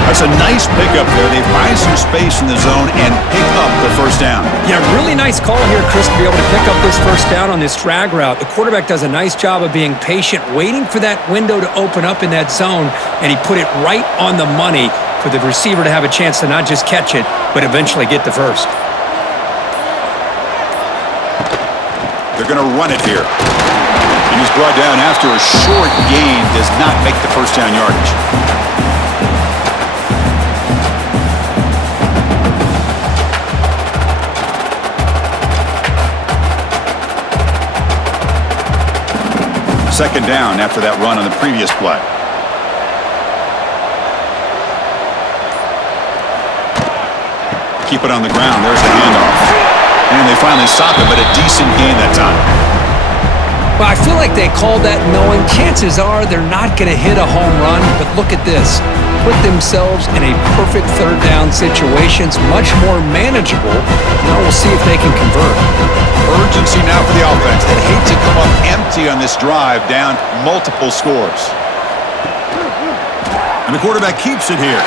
That's a nice pickup there. They find some space in the zone and pick up the first down. Yeah, really nice call here, Chris, to be able to pick up this first down on this drag route. The quarterback does a nice job of being patient, waiting for that window to open up in that zone, and he put it right on the money for the receiver to have a chance to not just catch it, but eventually get the first. They're going to run it here. And he's brought down after a short gain, does not make the first down yardage. Second down after that run on the previous play. Keep it on the ground. There's the handoff. And they finally stop it, but a decent gain that time. Well, I feel like they called that knowing chances are they're not going to hit a home run, but look at this. Put themselves in a perfect third down situation. It's much more manageable. Now we'll see if they can convert. Urgency now for the offense. They'd hate to come up empty on this drive, down multiple scores. And the quarterback keeps it here.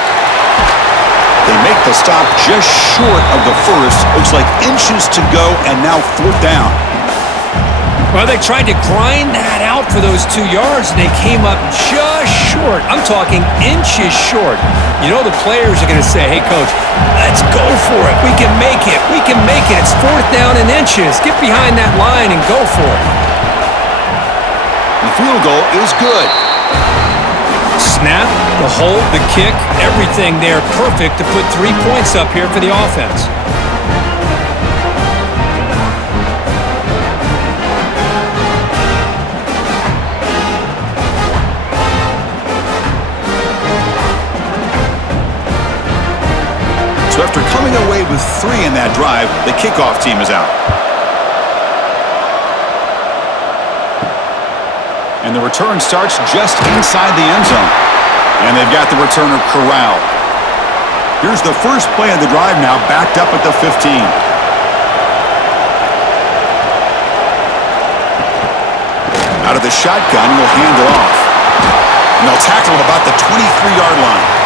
They make the stop just short of the first. Looks like inches to go, and now fourth down. Well, they tried to grind that out for those 2 yards, and they came up just short. I'm talking inches short. You know the players are going to say, hey, Coach, let's go for it. We can make it. We can make it. It's fourth down in inches. Get behind that line and go for it. The field goal is good. Snap, the hold, the kick, everything there perfect to put 3 points up here for the offense. So after coming away with 3 in that drive, the kickoff team is out. And the return starts just inside the end zone. And they've got the returner corralled. Here's the first play of the drive now, backed up at the 15. Out of the shotgun, he'll hand it off. And they'll tackle him about the 23-yard line.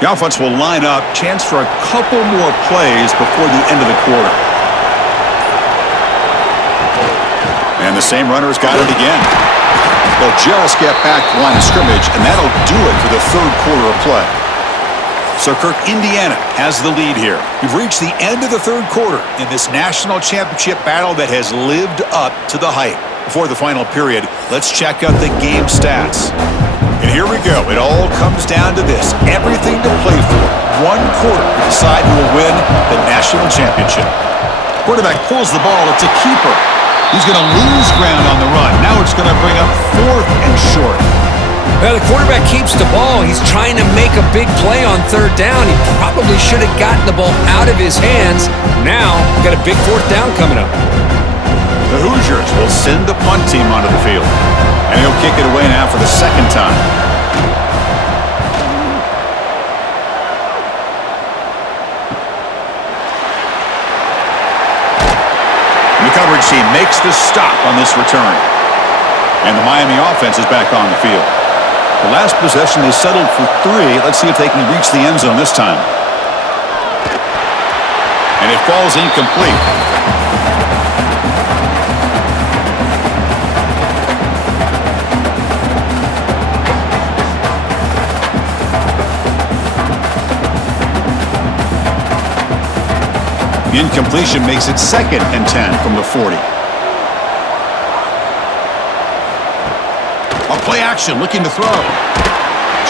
The offense will line up, chance for a couple more plays before the end of the quarter. And the same runner's got it again. They'll just get back to the line of scrimmage, and that'll do it for the third quarter of play. So, Kirk, Indiana has the lead here. We've reached the end of the third quarter in this national championship battle that has lived up to the hype. Before the final period, let's check out the game stats. And here we go. It all comes down to this. Everything to play for. 1 quarter to decide who will win the national championship. Quarterback pulls the ball. It's a keeper. He's going to lose ground on the run. Now it's going to bring up 4th and short. Well, the quarterback keeps the ball. He's trying to make a big play on third down. He probably should have gotten the ball out of his hands. Now, we've got a big 4th down coming up. The Hoosiers will send the punt team onto the field. And he'll kick it away now for the second time. And the coverage team makes the stop on this return. And the Miami offense is back on the field. The last possession, they settled for 3. Let's see if they can reach the end zone this time. And it falls incomplete. The incompletion makes it 2nd and 10 from the 40. On play action, looking to throw.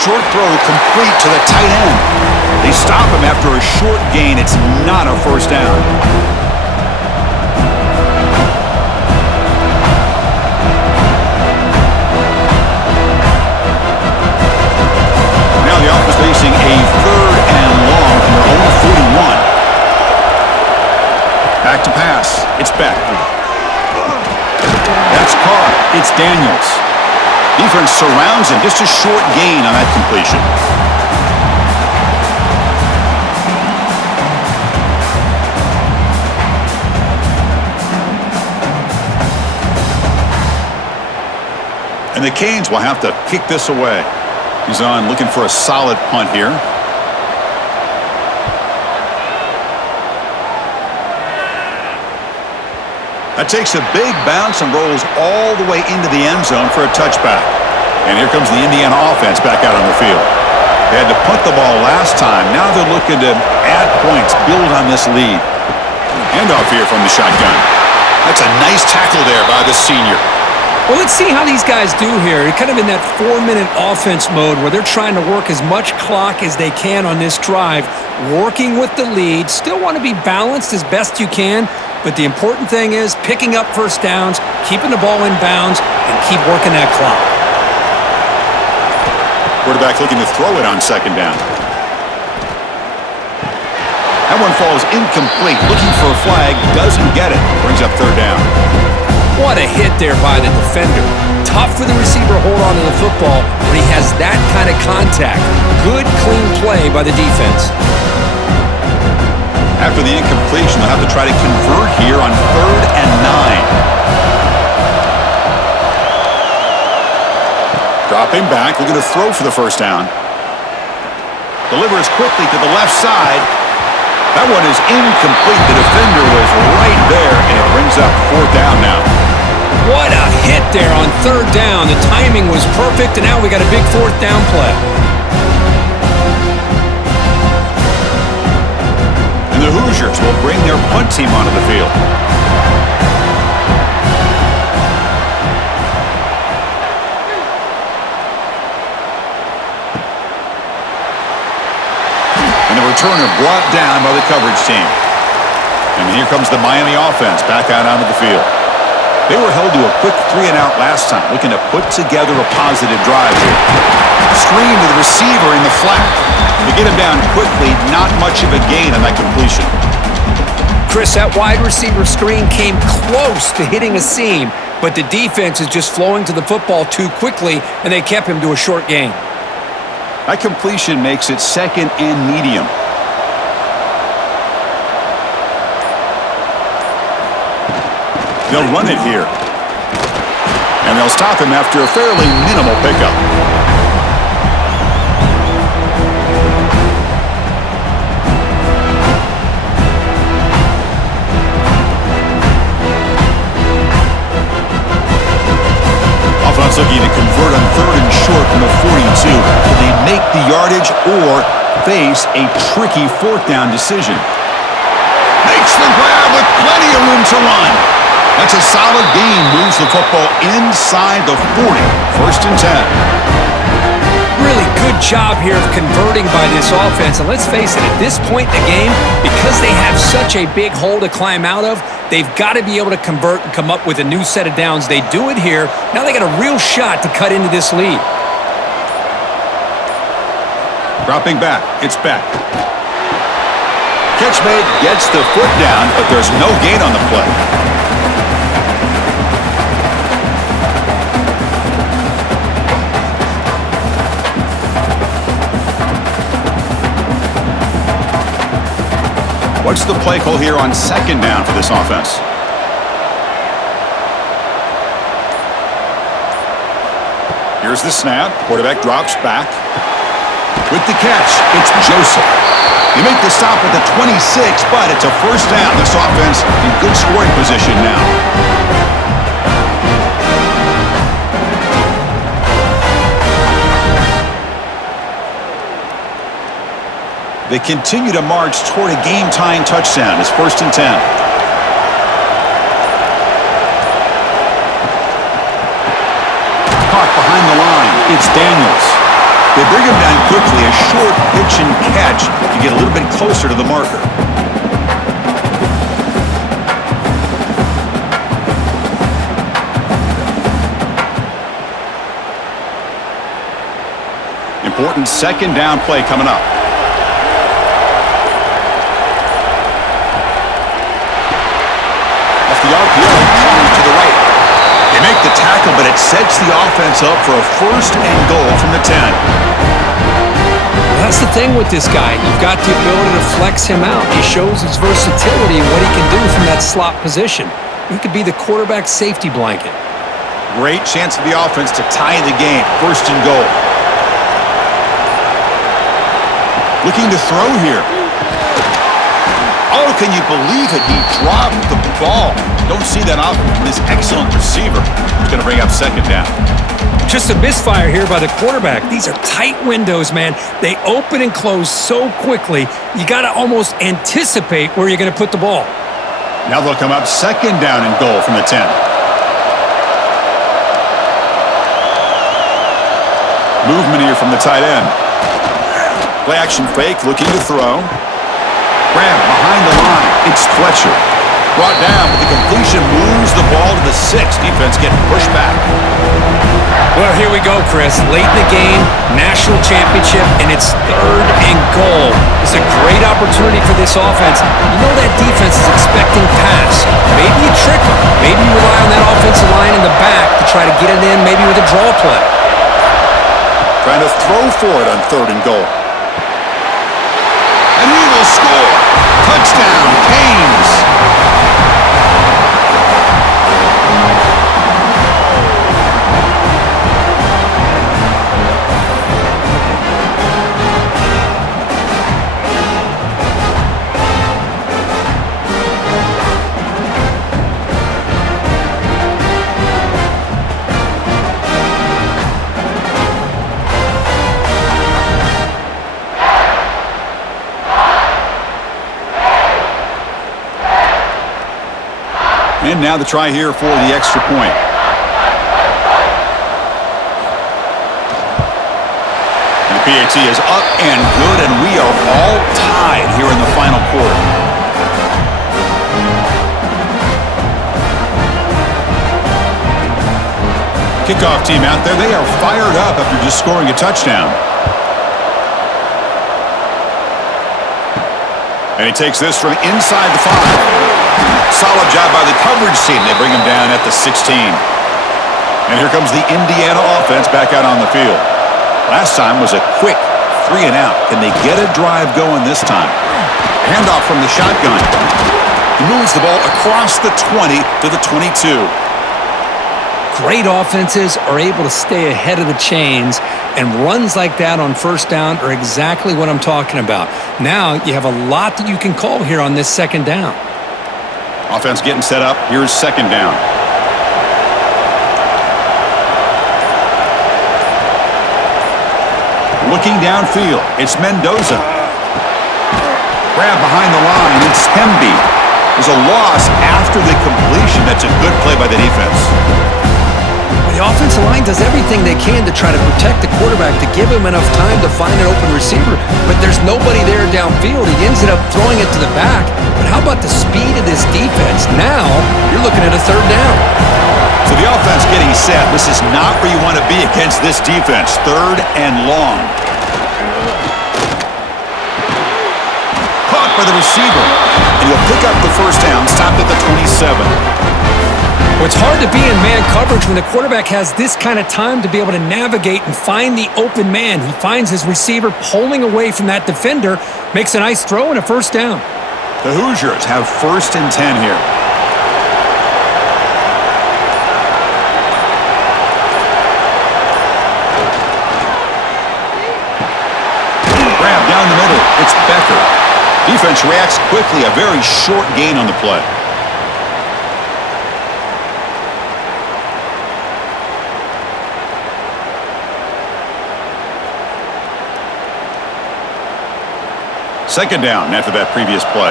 Short throw complete to the tight end. They stop him after a short gain. It's not a first down. Now the offense facing a 3rd and long from their own 41. Back to pass. It's back. That's caught. It's Daniels. Defense surrounds him. Just a short gain on that completion. And the Canes will have to kick this away. He's on looking for a solid punt here. That takes a big bounce and rolls all the way into the end zone for a touchback. And here comes the Indiana offense back out on the field. They had to punt the ball last time. Now they're looking to add points, build on this lead. Handoff here from the shotgun. That's a nice tackle there by the senior. Well, let's see how these guys do here. They're kind of in that 4-minute offense mode where they're trying to work as much clock as they can on this drive, working with the lead. Still want to be balanced as best you can, but the important thing is picking up first downs, keeping the ball in bounds, and keep working that clock. Quarterback looking to throw it on second down. That one falls incomplete. Looking for a flag, doesn't get it. Brings up third down. What a hit there by the defender. Tough for the receiver to hold on to the football when he has that kind of contact. Good, clean play by the defense. After the incompletion, they'll have to try to convert here on 3rd and 9. Dropping back, looking to throw for the first down. Delivers quickly to the left side. That one is incomplete. The defender was right there, and it brings up 4th down now. What a hit there on 3rd down. The timing was perfect, and now we got a big 4th down play. And the Hoosiers will bring their punt team onto the field. And the returner brought down by the coverage team. And here comes the Miami offense back out onto the field. They were held to a quick 3-and-out last time, looking to put together a positive drive here. Screen to the receiver in the flat. To get him down quickly, not much of a gain on that completion. Chris, that wide receiver screen came close to hitting a seam, but the defense is just flowing to the football too quickly, and they kept him to a short gain. That completion makes it 2nd and medium. They'll run it here. And they'll stop him after a fairly minimal pickup. Offense looking to convert on 3rd and short from the 42. Will they make the yardage or face a tricky 4th down decision? Makes the grab with plenty of room to run. That's a solid gain. Moves the football inside the 40. 1st and 10. Really good job here of converting by this offense. And let's face it, at this point in the game, because they have such a big hole to climb out of, they've got to be able to convert and come up with a new set of downs. They do it here. Now they got a real shot to cut into this lead. Dropping back. It's back. Catch made, gets the foot down, but there's no gain on the play. What's the play call here on 2nd down for this offense? Here's the snap. Quarterback drops back. With the catch, it's Joseph. They make the stop at the 26, but it's a 1st down. This offense in good scoring position now. They continue to march toward a game-tying touchdown. It's 1st and 10. Caught behind the line. It's Daniels. They bring him down quickly. A short pitch and catch to get a little bit closer to the marker. Important 2nd down play coming up. The RPO comes to the right. They make the tackle, but it sets the offense up for a 1st and goal from the 10. Well, that's the thing with this guy. You've got the ability to flex him out. He shows his versatility and what he can do from that slot position. He could be the quarterback's safety blanket. Great chance for the offense to tie the game. 1st and goal. Looking to throw here. Oh, can you believe it? He dropped the ball. Don't see that often from this excellent receiver. He's going to bring up 2nd down. Just a misfire here by the quarterback. These are tight windows, man. They open and close so quickly, you got to almost anticipate where you're going to put the ball. Now they'll come up 2nd down and goal from the 10. Movement here from the tight end. Play action fake, looking to throw. Grab behind the line. It's Fletcher. Brought down, but the completion moves the ball to the 6. Defense getting pushed back. Well, here we go, Chris. Late in the game, national championship, and it's 3rd and goal. It's a great opportunity for this offense. You know that defense is expecting pass. Maybe you trick them. Maybe you rely on that offensive line in the back to try to get it in, maybe with a draw play. Trying to throw for it on 3rd and goal. And he will score. Touchdown, Canes. And now the try here for the extra point. And the PAT is up and good, and we are all tied here in the final quarter. Kickoff team out there, they are fired up after just scoring a touchdown. And he takes this from inside the 5. Solid job by the coverage team. They bring him down at the 16. And here comes the Indiana offense back out on the field. Last time was a quick 3 and out. Can they get a drive going this time? Handoff from the shotgun. He moves the ball across the 20 to the 22. Great offenses are able to stay ahead of the chains, and runs like that on 1st down are exactly what I'm talking about. Now you have a lot that you can call here on this 2nd down. Offense getting set up. Here's 2nd down. Looking downfield. It's Mendoza. Grab behind the line. It's Hemby. There's a loss after the completion. That's a good play by the defense. The offensive line does everything they can to try to protect the quarterback, to give him enough time to find an open receiver, but there's nobody there downfield. He ends up throwing it to the back. But how about the speed of this defense? Now you're looking at a 3rd down. So the offense getting set. This is not where you want to be against this defense. 3rd and long. Caught by the receiver. And he'll pick up the 1st down, stopped at the 27. Well, it's hard to be in man coverage when the quarterback has this kind of time to be able to navigate and find the open man. He finds his receiver pulling away from that defender, makes a nice throw and a 1st down. The Hoosiers have 1st and 10 here. Grab down the middle. It's Becker. Defense reacts quickly. A very short gain on the play. Second down after that previous play.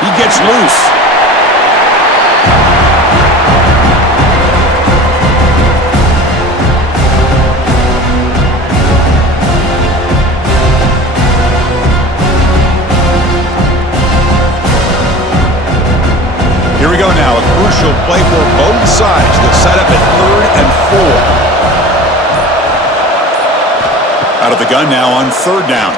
He gets loose. Here we go now. A crucial play for both sides. They'll set up at 3rd and 4. Out of the gun now on 3rd down.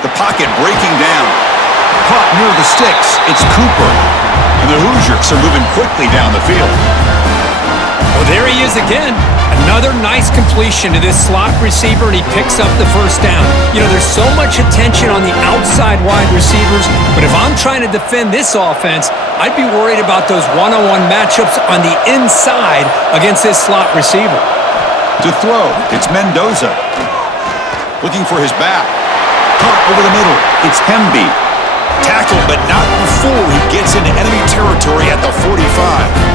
The pocket breaking down. Caught near the sticks. It's Cooper. And the Hoosiers are moving quickly down the field. Well, there he is again. Another nice completion to this slot receiver, and he picks up the 1st down. You know, there's so much attention on the outside wide receivers, but if I'm trying to defend this offense, I'd be worried about those one-on-one matchups on the inside against this slot receiver. To throw, it's Mendoza. Looking for his back. Caught over the middle. It's Hemby. Tackled, but not before he gets into enemy territory at the 45.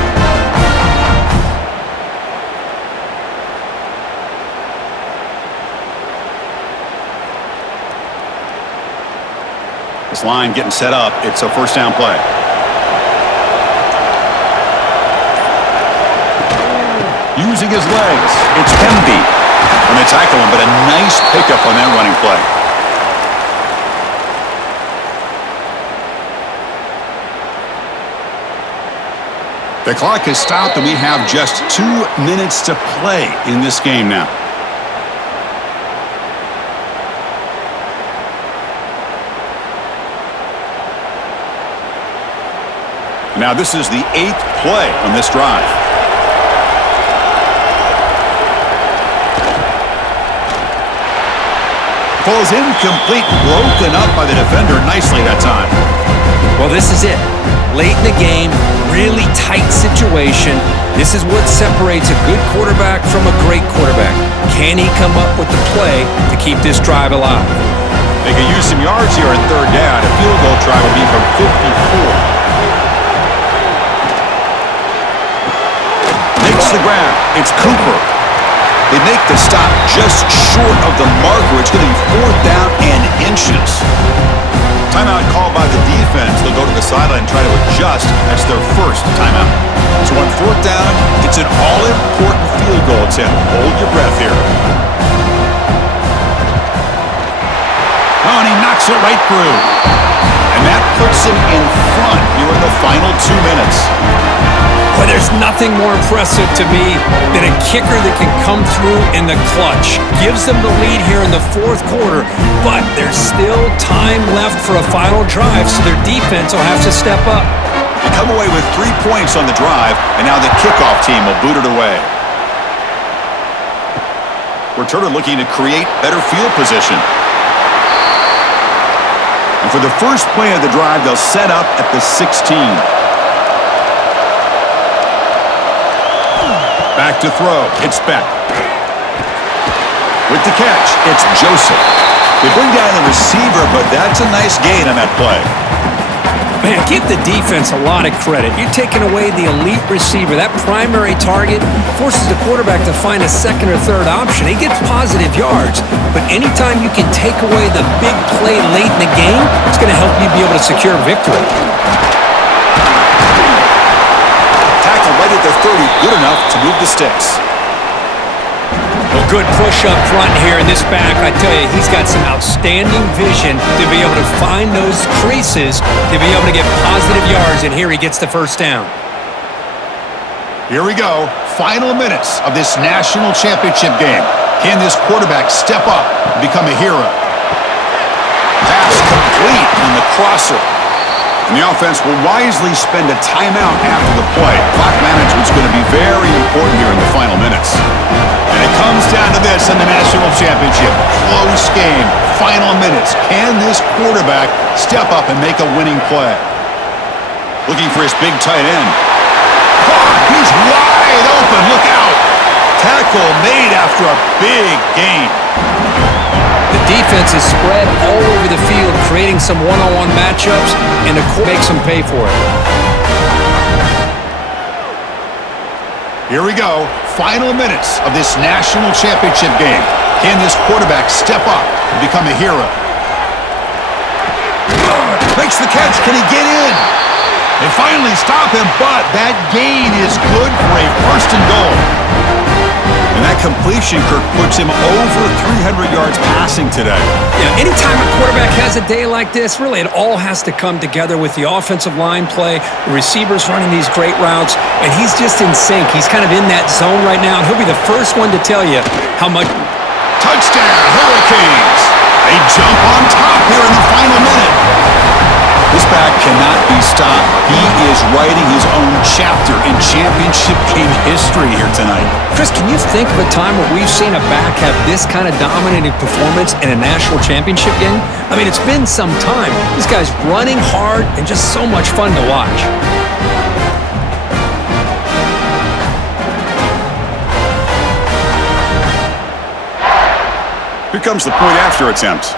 This line getting set up. It's a first down play. Using his legs, it's Pemby. And they tackle him, but a nice pickup on that running play. The clock has stopped, and we have just 2 minutes to play in this game now. Now this is the 8th play on this drive. Falls incomplete, broken up by the defender nicely that time. Well, this is it. Late in the game, really tight situation. This is what separates a good quarterback from a great quarterback. Can he come up with the play to keep this drive alive? They could use some yards here on third down. A field goal try will be from 54. Makes the grab. It's Cooper. They make the stop just short of the marker. It's going to be 4th down and inches. Timeout called by the defense. They'll go to the sideline and try to adjust. That's their first timeout. So on 4th down, it's an all-important field goal attempt. Hold your breath here. Oh, and he knocks it right through. And that puts him in front here in the final 2 minutes. Well, there's nothing more impressive to me than a kicker that can come through in the clutch. Gives them the lead here in the 4th quarter, but there's still time left for a final drive, so their defense will have to step up. They come away with 3 points on the drive, and now the kickoff team will boot it away. Returner looking to create better field position. And for the first play of the drive, they'll set up at the 16. Back to throw. It's Beck. With the catch, it's Joseph. They bring down the receiver, but that's a nice gain on that play. Man, give the defense a lot of credit. You're taking away the elite receiver. That primary target forces the quarterback to find a second or third option. He gets positive yards, but anytime you can take away the big play late in the game, it's going to help you be able to secure victory. Right at the 30, good enough to move the sticks. Well, good push up front here in this back. I tell you, he's got some outstanding vision to be able to find those creases, to be able to get positive yards, and here he gets the first down. Here we go. Final minutes of this national championship game. Can this quarterback step up and become a hero? Pass complete on the crosser. And the offense will wisely spend a timeout after the play. Clock management's going to be very important here in the final minutes. And it comes down to this in the national championship. Close game, final minutes. Can this quarterback step up and make a winning play? Looking for his big tight end. Oh, he's wide open. Look out. Tackle made after a big gain. The defense is spread all over the field, creating some one-on-one matchups, and the court makes them pay for it. Here we go. Final minutes of this national championship game. Can this quarterback step up and become a hero? Makes the catch. Can he get in? They finally stop him, but that gain is good for a 1st and goal. And that completion, Kirk, puts him over 300 yards passing today. Yeah, anytime a quarterback has a day like this, really it all has to come together with the offensive line play, the receivers running these great routes, and he's just in sync. He's kind of in that zone right now, and he'll be the first one to tell you how much. Touchdown, Hurricanes! They jump on top here in the final minute. This back cannot be stopped. He is writing his own chapter in championship game history here tonight. Chris, can you think of a time where we've seen a back have this kind of dominating performance in a national championship game? I mean, it's been some time. This guy's running hard and just so much fun to watch. Here comes the point after attempt.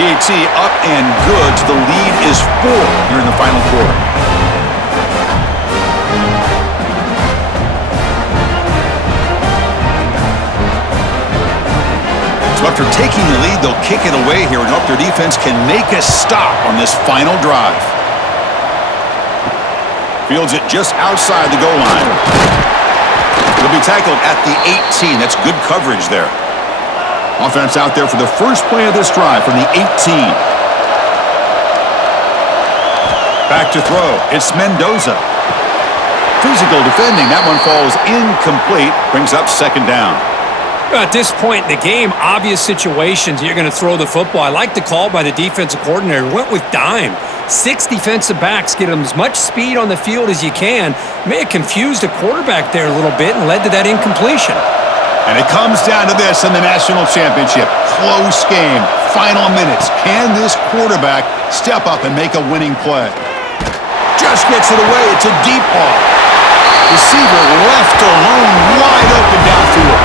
PAT up and good. The lead is 4 here in the final quarter. So after taking the lead, they'll kick it away here and hope their defense can make a stop on this final drive. Fields it just outside the goal line. It'll be tackled at the 18. That's good coverage there. Offense out there for the first play of this drive from the 18. Back to throw. It's Mendoza. Physical defending. That one falls incomplete. Brings up second down. At this point in the game, obvious situations, you're going to throw the football. I like the call by the defensive coordinator. Went with dime. 6 defensive backs, get them as much speed on the field as you can. May have confused the quarterback there a little bit and led to that incompletion. And it comes down to this in the national championship. Close game. Final minutes. Can this quarterback step up and make a winning play? Just gets it away. It's a deep ball. Receiver left alone, wide open downfield.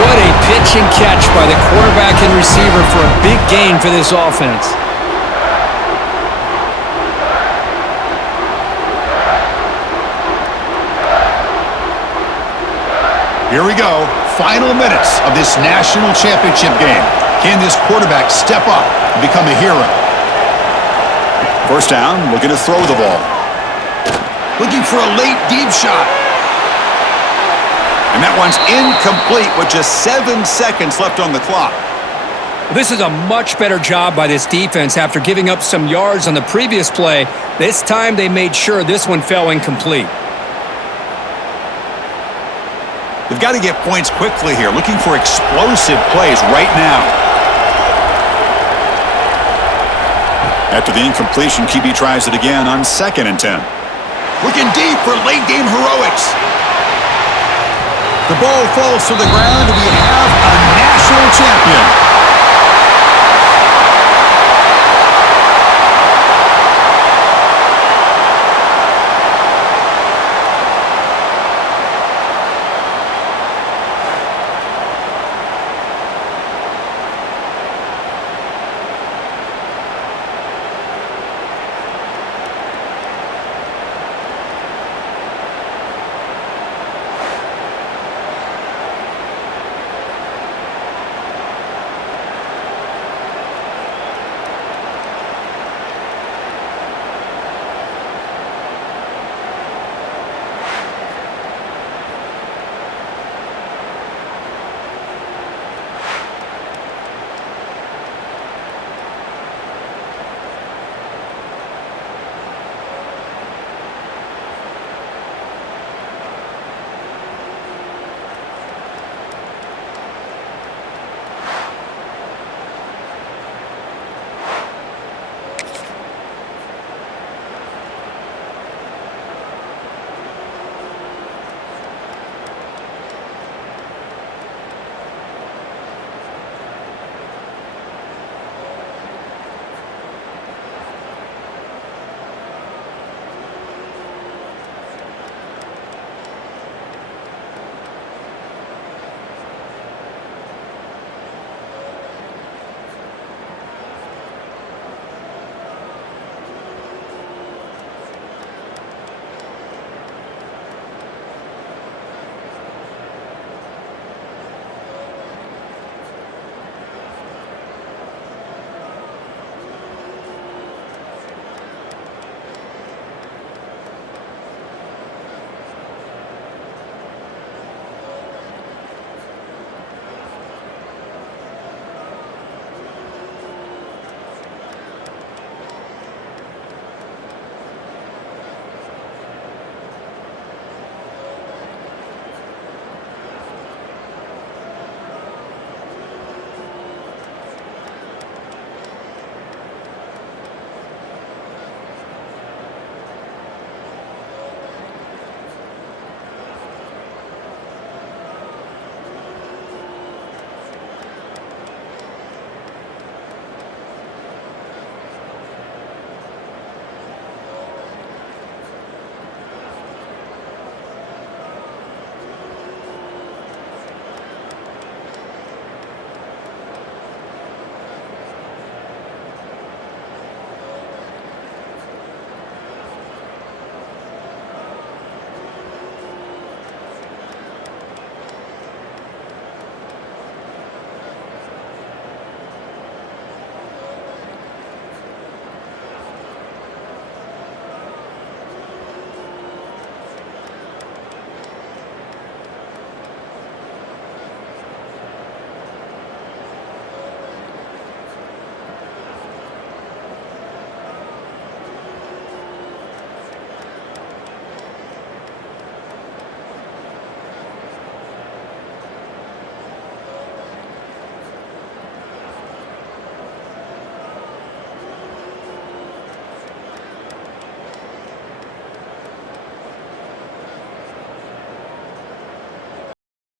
What a pitch and catch by the quarterback and receiver for a big gain for this offense. Here we go. Final minutes of this national championship game. Can this quarterback step up and become a hero? First down, looking to throw the ball. Looking for a late deep shot. And that one's incomplete with just 7 seconds left on the clock. This is a much better job by this defense after giving up some yards on the previous play. This time they made sure this one fell incomplete. They've got to get points quickly here, looking for explosive plays right now. After the incompletion, QB tries it again on 2nd and 10. Looking deep for late-game heroics. The ball falls to the ground, and we have a national champion.